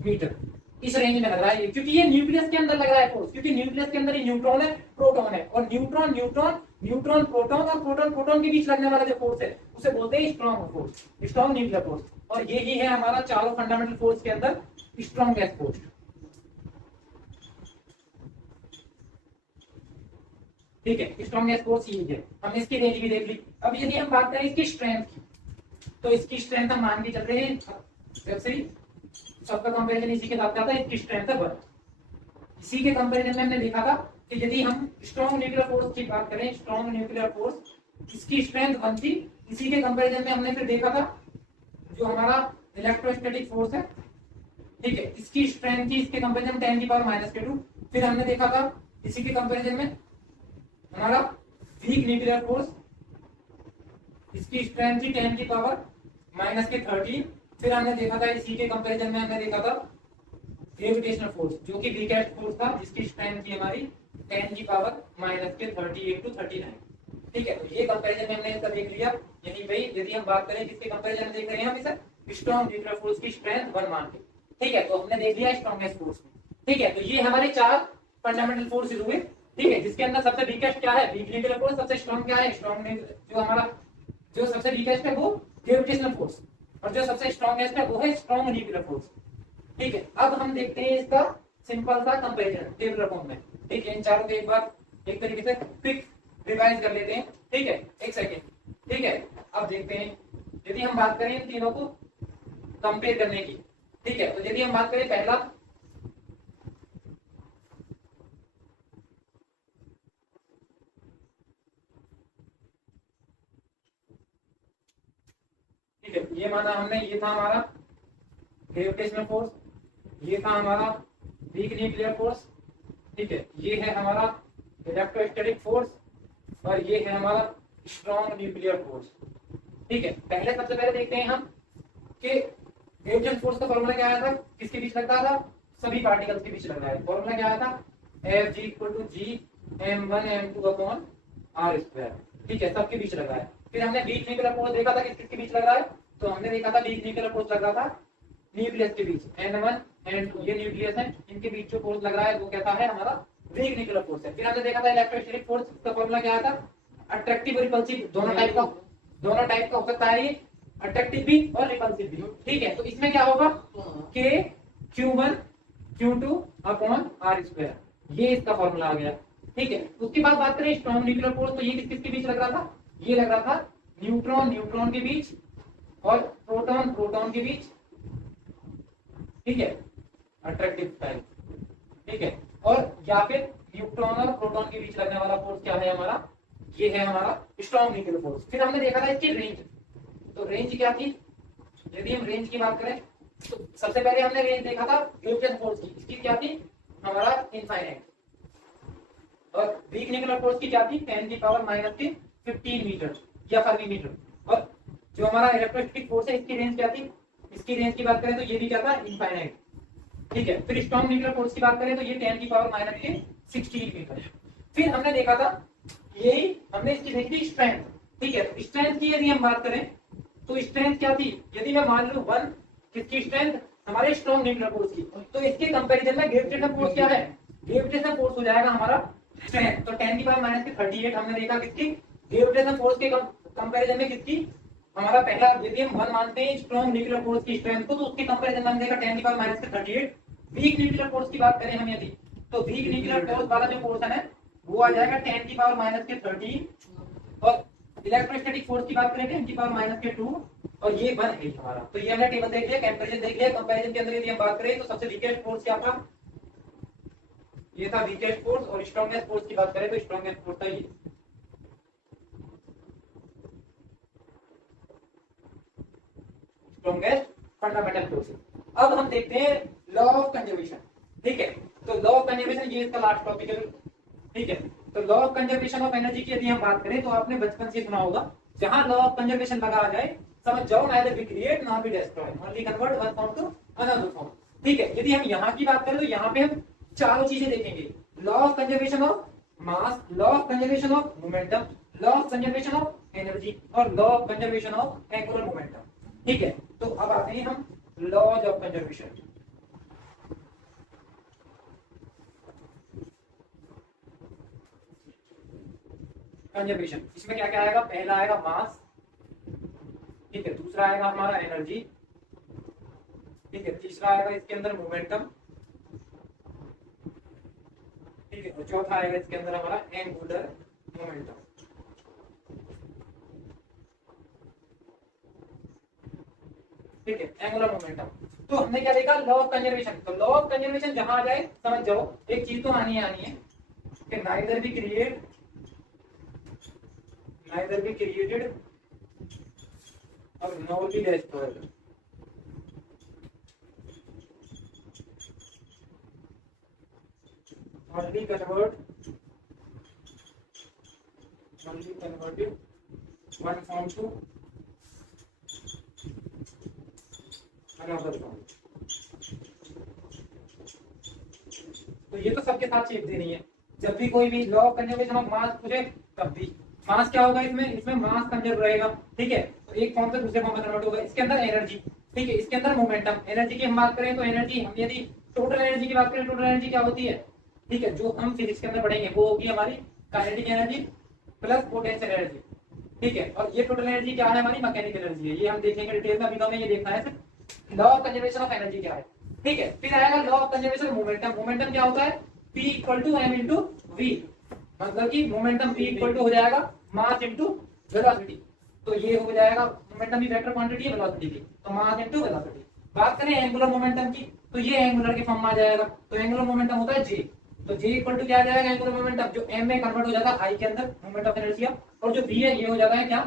मीटर, इस रेंज में लग रहा है, क्योंकि ये न्यूक्लियस के अंदर लग रहा है फोर्स, क्योंकि न्यूक्लियस के अंदर ये न्यूट्रॉन है, प्रोटॉन है, और न्यूट्रॉन न्यूट्रॉन न्यूट्रॉन प्रोटॉन और प्रोटॉन प्रोटॉन के बीच लगने वाला जो फोर्स है, उसे बोलते हैं strong force, strong nuclear force. और यही है हमारा चारों फंडामेंटल फोर्स के अंदर स्ट्रॉन्गेस्ट फोर्स। ठीक है, स्ट्रॉन्गेस्ट फोर्स यही है, हमने इसकी रेंज भी देख ली। अब यदि हम बात करें इसकी स्ट्रेंथ की, तो इसकी स्ट्रेंथ हम मान के चल रहे हैं, जैसे ही सबका कंपैरिजन इसी के साथ आता है, इसकी स्ट्रेंथ है 1। इसी के कंपैरिजन में हमने देखा था कि यदि हम स्ट्रॉन्ग न्यूक्लियर फोर्स की बात करें, स्ट्रॉन्ग न्यूक्लियर फोर्स, इसकी स्ट्रेंथ 1 थी। इसी के कंपैरिजन में हमने फिर देखा था जो हमारा इलेक्ट्रोस्टैटिक फोर्स है, ठीक है, इसकी स्ट्रेंथ थी इसके कंपैरिजन 10 की पावर माइनस के 2। फिर हमने देखा था इसी के कंपैरिजन में हमारा वीक न्यूक्लियर फोर्स, इसकी स्ट्रेंथ थी 10 की पावर माइनस के 13। फिर हमने देखा था इसी के कंपैरिजन में हमने देखा था ग्रेविटेशनल फोर्स, जो कि वीकेस्ट फोर्स था, जिसकी स्ट्रेंथ थी हमारी 10 की पावर माइनस के 38 to 39। ठीक है, तो ये कंपैरिजन में हमने इसका देख लिया। यही भाई यदि हम बात करें किसके कंपैरिजन में देख रहे हैं हम इसे, स्ट्रॉन्ग न्यूक्लियर फोर्स की स्ट्रेंथ 1 मान के। ठीक है, तो हमने देख लिया स्ट्रॉन्गेस्ट फोर्स। ठीक है, तो ये हमारे 4 फंडामेंटल फोर्सेज हुए। ठीक है, जिसके अंदर सबसे वीकेस्ट क्या है, वीक न्यूक्लियर फोर्स। सबसे स्ट्रॉन्ग क्या है, स्ट्रॉन्ग जो हमारा जो सबसे वीकेस्ट है वो ग्रेविटेशनल फोर्स, और जो सबसे स्ट्रॉन्गेस्ट है वो है स्ट्रॉन्ग न्यूक्लियर फोर्स। ठीक है, अब हम देखते हैं इसका सिंपल सा कंपैरिजन टेबल फॉर्म में। ठीक है, इन चारों को एक बार एक तरीके से क्विक रिवाइज कर लेते हैं। ठीक है, एक सेकेंड। ठीक है, अब देखते हैं यदि हम बात करें इन तीनों को कंपेयर करने की। ठीक है, तो यदि हम बात करें पहला, ठीक है, ये माना हमने, ये था हमारा ग्रेविटेशनल फोर्स, ये था हमारा वीक न्यूक्लियर फोर्स। ठीक है, ये है हमारा इलेक्ट्रोस्टैटिक फोर्स, और ये है हमारा स्ट्रॉन्ग न्यूक्लियर फोर्स। ठीक है, पहले सबसे पहले देखते हैं हम कि ग्रेविटेशनल फोर्स का फॉर्मूला क्या आया था, किसके बीच लगता था, सभी पार्टिकल्स के बीच लग रहा है। फॉर्मूला क्या आया था, Fg=G(m1m2)/r²। ठीक है, सबके बीच लग रहा है। फिर हमने वीक न्यूक्लियर फोर्स देखा था किसके बीच लग रहा है, तो हमने देखा था वीक न्यूक्लियर फोर्स लग रहा था न्यूक्लियस के बीच, N1 N2 ये न्यूक्लियस है, इनके बीच जो फोर्स लग रहा है वो कहता है हमारा वीक न्यूक्लियर फोर्स है। फिर हमने देखा था इलेक्ट्रोस्टैटिक फोर्स का फॉर्मूला क्या था, अट्रैक्टिव रिपल्सिव, दोनों टाइप का हो सकता है, ये अट्रैक्टिव भी और रिपल्सिव भी। ठीक है, तो इसमें क्या होगा, K Q1 Q2/r², ये इसका फॉर्मूला आ गया। ठीक है, उसके बाद बात करें स्ट्रॉन्ग न्यूक्लियर फोर्स, तो ये किसके बीच लग रहा था, ये लग रहा था न्यूट्रॉन न्यूट्रॉन के बीच और प्रोटॉन प्रोटॉन के बीच। ठीक है, अट्रैक्टिव टाइप। ठीक है। और या फिर न्यूट्रॉन और प्रोटॉन के बीच लगने वाला फोर्स क्या है हमारा, ये है हमारा स्ट्रॉन्ग न्यूक्लियर फोर्स। फिर हमने देखा था इसकी रेंज, तो रेंज क्या थी, यदि हम रेंज की बात करें तो सबसे पहले हमने रेंज देखा था ग्रेविटेशन फोर्स की, इसकी क्या थी हमारा इनफाइनाइट। और वीक न्यूक्लियर फोर्स की क्या थी 10⁻⁻15 मीटर या फर्मी मीटर। और जो हमारा इलेक्ट्रोस्टैटिक फोर्स है इसकी रेंज क्या थी, इसकी रेंज की बात करें तो ये भी क्या था इनफाइनाइट। ठीक है। फिर स्ट्रॉन्ग न्यूक्लियर फोर्स की बात करें तो ये 10⁻⁻16 मीटर। फिर हमने देखा था यही हमने इसकी देखी थी स्ट्रेंथ। ठीक है। स्ट्रेंथ की यदि हम बात करें तो स्ट्रेंथ क्या थी, यदि मैं मान लूं 1 किसकी स्ट्रेंथ हमारे स्ट्रॉन्ग न्यूक्लियर फोर्स की, तो इसके कंपैरिजन में ग्रेविटेशन फोर्स क्या है, ग्रेविटेशन फोर्स हो जाएगा हमारा स्ट्रेंथ। तो 10⁻⁻38 हमने देखा किसकी ग्रेविटेशन फोर्स के कंपैरिजन में किसकी, हमारा पहला यदि हम 1 मानते हैं स्ट्रॉन्ग न्यूक्लियर फोर्स की स्ट्रेंथ को, तो उसके कंपैरिजन में हमने देखा 10⁻38। वीक न्यूक्लियर फोर्स की बात करें हम यदि, तो वीक न्यूक्लियर फोर्स वाला जो पोर्शन है वो आ जाएगा 10⁻⁻13। और इलेक्ट्रोस्टैटिक फोर्स की बात करें 10⁻⁻2 और ये 1 है हमारा। तो ये हमने टेबल देख लिया, कंपैरिजन देख लिया। कंपैरिजन के अंदर यदि हम बात करें तो सबसे वीकेस्ट फोर्स क्या था, ये था वीकेस्ट फोर्स। और स्ट्रॉन्गेस्ट फोर्स की बात करें तो स्ट्रॉन्गेस्ट फोर्स था ये। Strongest fundamental force. अब हम देखते हैं लॉ ऑफ कंजर्वेशन। ठीक है। तो लॉ ऑफ कंजर्वेशन ये इसका लास्ट टॉपिक है। ठीक है। तो law of conservation of energy की यदि हम बात करें तो आपने बचपन से सुना होगा, जहां लॉ ऑफ कंजर्वेशन लगा आ जाए समझ जाओ neither we create nor we destroy, only convert one form to another form। ठीक है। यदि हम यहाँ की बात करें तो यहाँ पे हम चारों चीजें देखेंगे, law of conservation of mass, law of conservation of momentum, law of conservation of energy और law of conservation of angular momentum. ठीक है। तो अब आते हैं हम लॉज ऑफ कंजर्वेशन। कंजर्वेशन इसमें क्या क्या आएगा, पहला आएगा मास, ठीक है, दूसरा आएगा हमारा एनर्जी, ठीक है, तीसरा आएगा इसके अंदर मोमेंटम, ठीक है, और चौथा आएगा इसके अंदर हमारा एंगुलर मोमेंटम। ठीक है, एंगुलर मोमेंटम। तो हमने क्या देखा, लॉ ऑफ कंजर्वेशन। तो लॉ ऑफ कंजर्वेशन जहां आ जाए समझ जाओ एक चीज तो आनी है कि neither be create neither be created or nor be destroyed। only converted one form to another form। तो ये तो सबके साथ चेक देनी है, जब भी कोई भी लॉ ऑफ कंजर्वेशन ऑफ मास पूछे तब भी मास क्या होगा, इसमें मास कंजर्व रहेगा। ठीक है। तो एक फॉर्म से दूसरे फॉर्म में कन्वर्ट होगा। इसके अंदर एनर्जी, ठीक है, इसके अंदर मोमेंटम। एनर्जी की हम बात करें तो एनर्जी, हम यदि टोटल एनर्जी की बात करें, टोटल एनर्जी क्या होती है, ठीक है, जो हम फिजिक्स के अंदर पढ़ेंगे वो होगी हमारी kinetic energy plus potential energy. ठीक है। और ये टोटल एनर्जी क्या है, हमारी मैकेनिकल एनर्जी है। ये हम देखेंगे डिटेल में, अभी हमें ये देखना है सिर्फ law of conservation of energy क्या है। ठीक है। फिर आएगा law of conservation momentum. Momentum क्या होता है, P = m/v, मतलब कि मोमेंटम P = हो जाएगा मास इंटू वेलोसिटी। तो ये हो जाएगा, मोमेंटम भी वेक्टर क्वांटिटी है वेलोसिटी की, तो मास इंटू वेलोसिटी। बात करें एंगुलर मोमेंटम की तो ये एंगुलर के फॉर्म में आ जाएगा। तो एंगुलर मोमेंटम होता है J। तो J = क्या आ जाएगा, एंगुलर मोमेंटम जो m में कन्वर्ट हो जाता है I के अंदर, मोमेंट ऑफ इनर्शिया, और जो v है ये हो जाता है क्या,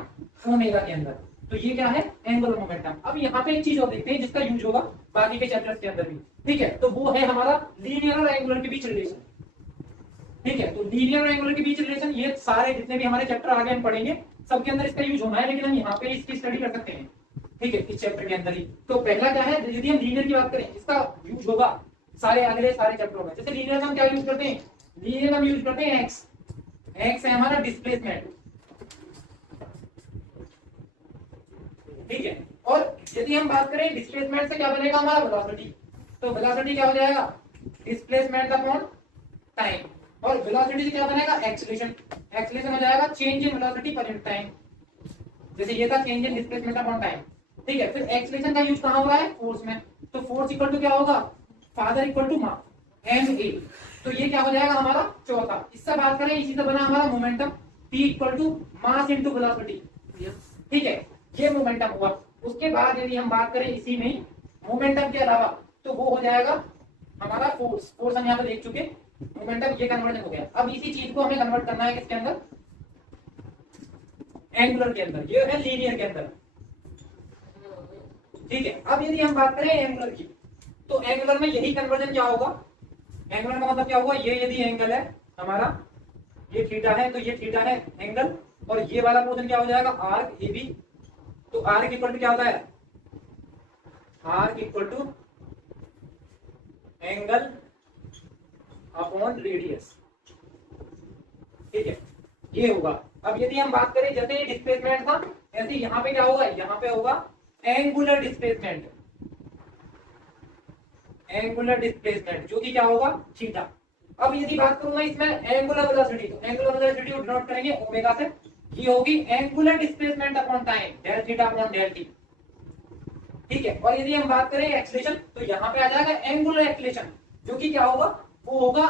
ओमेगा के अंदर। तो ये क्या है, एंगुलर मोमेंटम। अब यहाँ पे एक चीज और देखते हैं जिसका यूज होगा बाकी के चैप्टर्स के अंदर भी। ठीक है। तो वो है हमारा लीनियर और एंगुलर के बीच रिलेशन। ठीक है। तो लीनियर और एंगुलर के बीच रिलेशन, ये सारे जितने भी हमारे चैप्टर आगे हम पढ़ेंगे सबके अंदर इसका यूज होना है, लेकिन हम यहाँ पे इसकी स्टडी कर सकते हैं। ठीक है, इस चैप्टर के अंदर ही। तो पहला क्या है, यदि हम लीनियर की बात करें इसका यूज होगा सारे अगले सारे चैप्टरों में। जैसे लीनियर में हम क्या यूज करते हैं, लीनियर में हम यूज करते हैं एक्स। एक्स है हमारा डिस्प्लेसमेंट। ठीक है। और यदि हम बात करें डिस्प्लेसमेंट से क्या बनेगा हमारा वेलोसिटी, तो वेलोसिटी क्या हो जाएगा, डिस्प्लेसमेंट अपॉन टाइम। और वेलोसिटी से क्या बनेगा, एक्सीलरेशन। एक्सीलरेशन हो जाएगा change in velocity per unit time. जैसे ये था change in displacement upon time. ठीक है। फिर एक्सीलरेशन का यूज कहां हो रहा है, फोर्स में। तो फोर्स इक्वल टू क्या होगा, फादर इक्वल टू मास, ma। तो ये क्या हो जाएगा हमारा चौथा। इससे बात करें, इसी से बना हमारा momentum, p = mass into velocity. ठीक है, ये मोमेंटम हुआ। उसके बाद यदि हम बात करें इसी में मोमेंटम के अलावा, तो वो हो जाएगा हमारा फोर्स हम यहाँ पे देख चुके, मोमेंटम ये कन्वर्जन हो गया। अब इसी चीज को हमें कन्वर्ट करना है किसके अंदर, एंगुलर के अंदर, ये है लीनियर के अंदर। ठीक है, अब यदि हम बात करें एंगुलर की, तो एंगुलर में यही कन्वर्जन क्या होगा, एंगुलर का मतलब क्या हुआ, ये यदि एंगल है हमारा, ये थीटा है, तो ये थीटा है एंगल, और ये वाला पोर्शन क्या हो जाएगा, आर्क ए बी। तो आर्क इक्वल टू क्या होता है, arc equal to angle upon radius. ठीक है, ये होगा। अब यदि हम बात करें, जैसे डिस्प्लेसमेंट था, ऐसे यहाँ पे क्या होगा, यहाँ पे होगा एंगुलर डिस्प्लेसमेंट, एंगुलर डिस्प्लेसमेंट जो कि क्या होगा, थीटा। अब यदि बात करूं मैं इसमें एंगुलर वेलोसिटी, तो एंगुलर वेलोसिटी को डिनोट करेंगे ओमेगा से, ये होगी angular displacement upon time, del theta upon del T. ठीक है, और यदि हम बात करें एक्सीलरेशन, तो यहाँ पे आ जाएगा एंगुलर एक्सीलरेशन, जो कि क्या होगा, वो होगा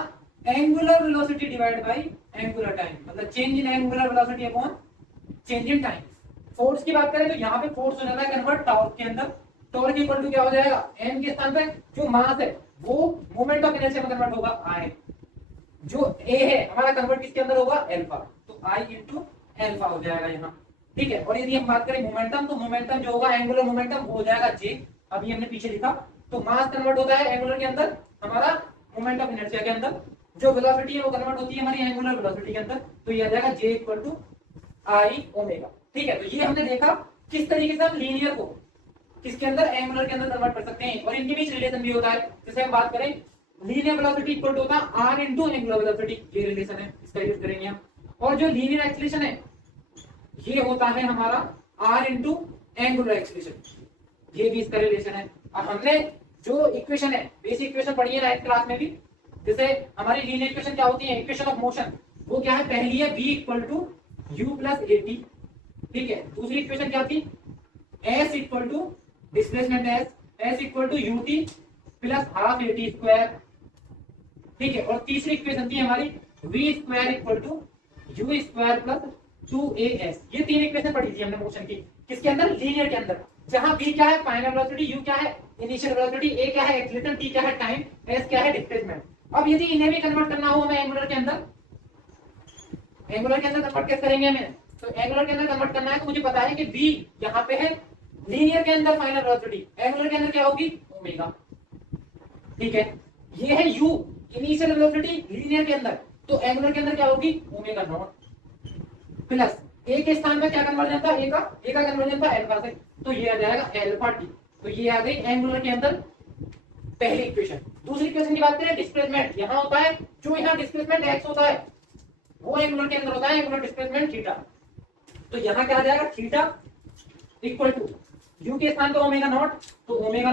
angular velocity divide by angular time, मतलब change in angular velocity upon change in time. Force की बात करें तो यहाँ पे फोर्स हो जाता है कन्वर्ट टॉर्क के अंदर, टॉर्क इक्वल टू क्या हो जाएगा, m के स्थान पे जो मास है वो मोमेंट ऑफ इनर्शिया में कन्वर्ट होगा I, जो a है हमारा कन्वर्ट किसके अंदर होगा, अल्फा, तो I इंटू अल्फा हो जाएगा यहाँ। ठीक है, और यदि हम बात करें मोमेंटम, तो मोमेंटम जो होगा एंगुलर मोमेंटम वो हो जाएगा J, अभी हमने पीछे लिखा। तो मास कन्वर्ट होता है एंगुलर के अंदर हमारा मोमेंट ऑफ इनर्शिया के अंदर, जो वेलोसिटी है वो कन्वर्ट होती है हमारी एंगुलर वेलोसिटी के अंदर, तो ये आ जाएगा J equal to I omega. ठीक है, तो ये हमने देखा किस तरीके से हम लीनियर को किसके अंदर, एंगुलर के अंदर कन्वर्ट कर सकते हैं, और इनके बीच रिलेशन भी होता है। जैसे हम बात करें लीनियर वेलोसिटी इक्वल टू होता है r इनटू एंगुलर वेलोसिटी, ये रिलेशन है, इसका यूज करेंगे हम। और जो लीनियर एक्सीलरेशन है ये होता है हमारा r इनटू एंगुलर एक्सीलरेशन, ये भी इसका रिलेशन है। अब हमने जो इक्वेशन है, बेसिक इक्वेशन पढ़ी है 9th क्लास में भी, जैसे हमारी लीनियर इक्वेशन क्या होती है, इक्वेशन ऑफ मोशन, वो क्या है, पहली है v equal to u plus at। ठीक है, दूसरी इक्वेशन क्या थी, s equal to displacement s equal to ut plus half at square. ठीक है, और तीसरी इक्वेशन थी हमारी v square equal to u square plus 2as। ये तीन इक्वेशन पढ़ी थी हमने मोशन की, किसके अंदर, लीनियर के अंदर, जहां v क्या है फाइनल वेलोसिटी, u क्या है इनिशियल वेलोसिटी, a क्या है एक्सीलरेशन, t क्या है टाइम, s क्या है डिस्प्लेसमेंट। अब यदि इन्हें भी कन्वर्ट करना हो हमें एंगुलर के अंदर, एंगुलर के अंदर कन्वर्ट कैसे करेंगे हमें, तो एंगुलर के अंदर कन्वर्ट करना है तो मुझे पता है कि v यहाँ पे है लीनियर के अंदर फाइनल वेलोसिटी, एंगुलर के अंदर क्या होगी, ओमेगा। ठीक है, ये है u इनिशियल वेलोसिटी लीनियर के अंदर, तो एंगुलर के अंदर क्या होगी, ओमेगा नॉट प्लस a के स्थान पे क्या कन्वर्जन था, a का कन्वर्जन था अल्फा से, तो ये आ जाएगा अल्फा t। तो ये आ गई एंगुलर के अंदर पहली इक्वेशन। दूसरी इक्वेशन की बात करें डिस्प्लेसमेंट, यहाँ होता है जो यहाँ डिस्प्लेसमेंट x होता है वो एंगुलर के अंदर होता है एंगुलर डिस्प्लेसमेंट थीटा। तो यहाँ क्या आ जाएगा, थीटा इक्वल टू u के स्थान पे ओमेगा नॉट, तो ओमेगा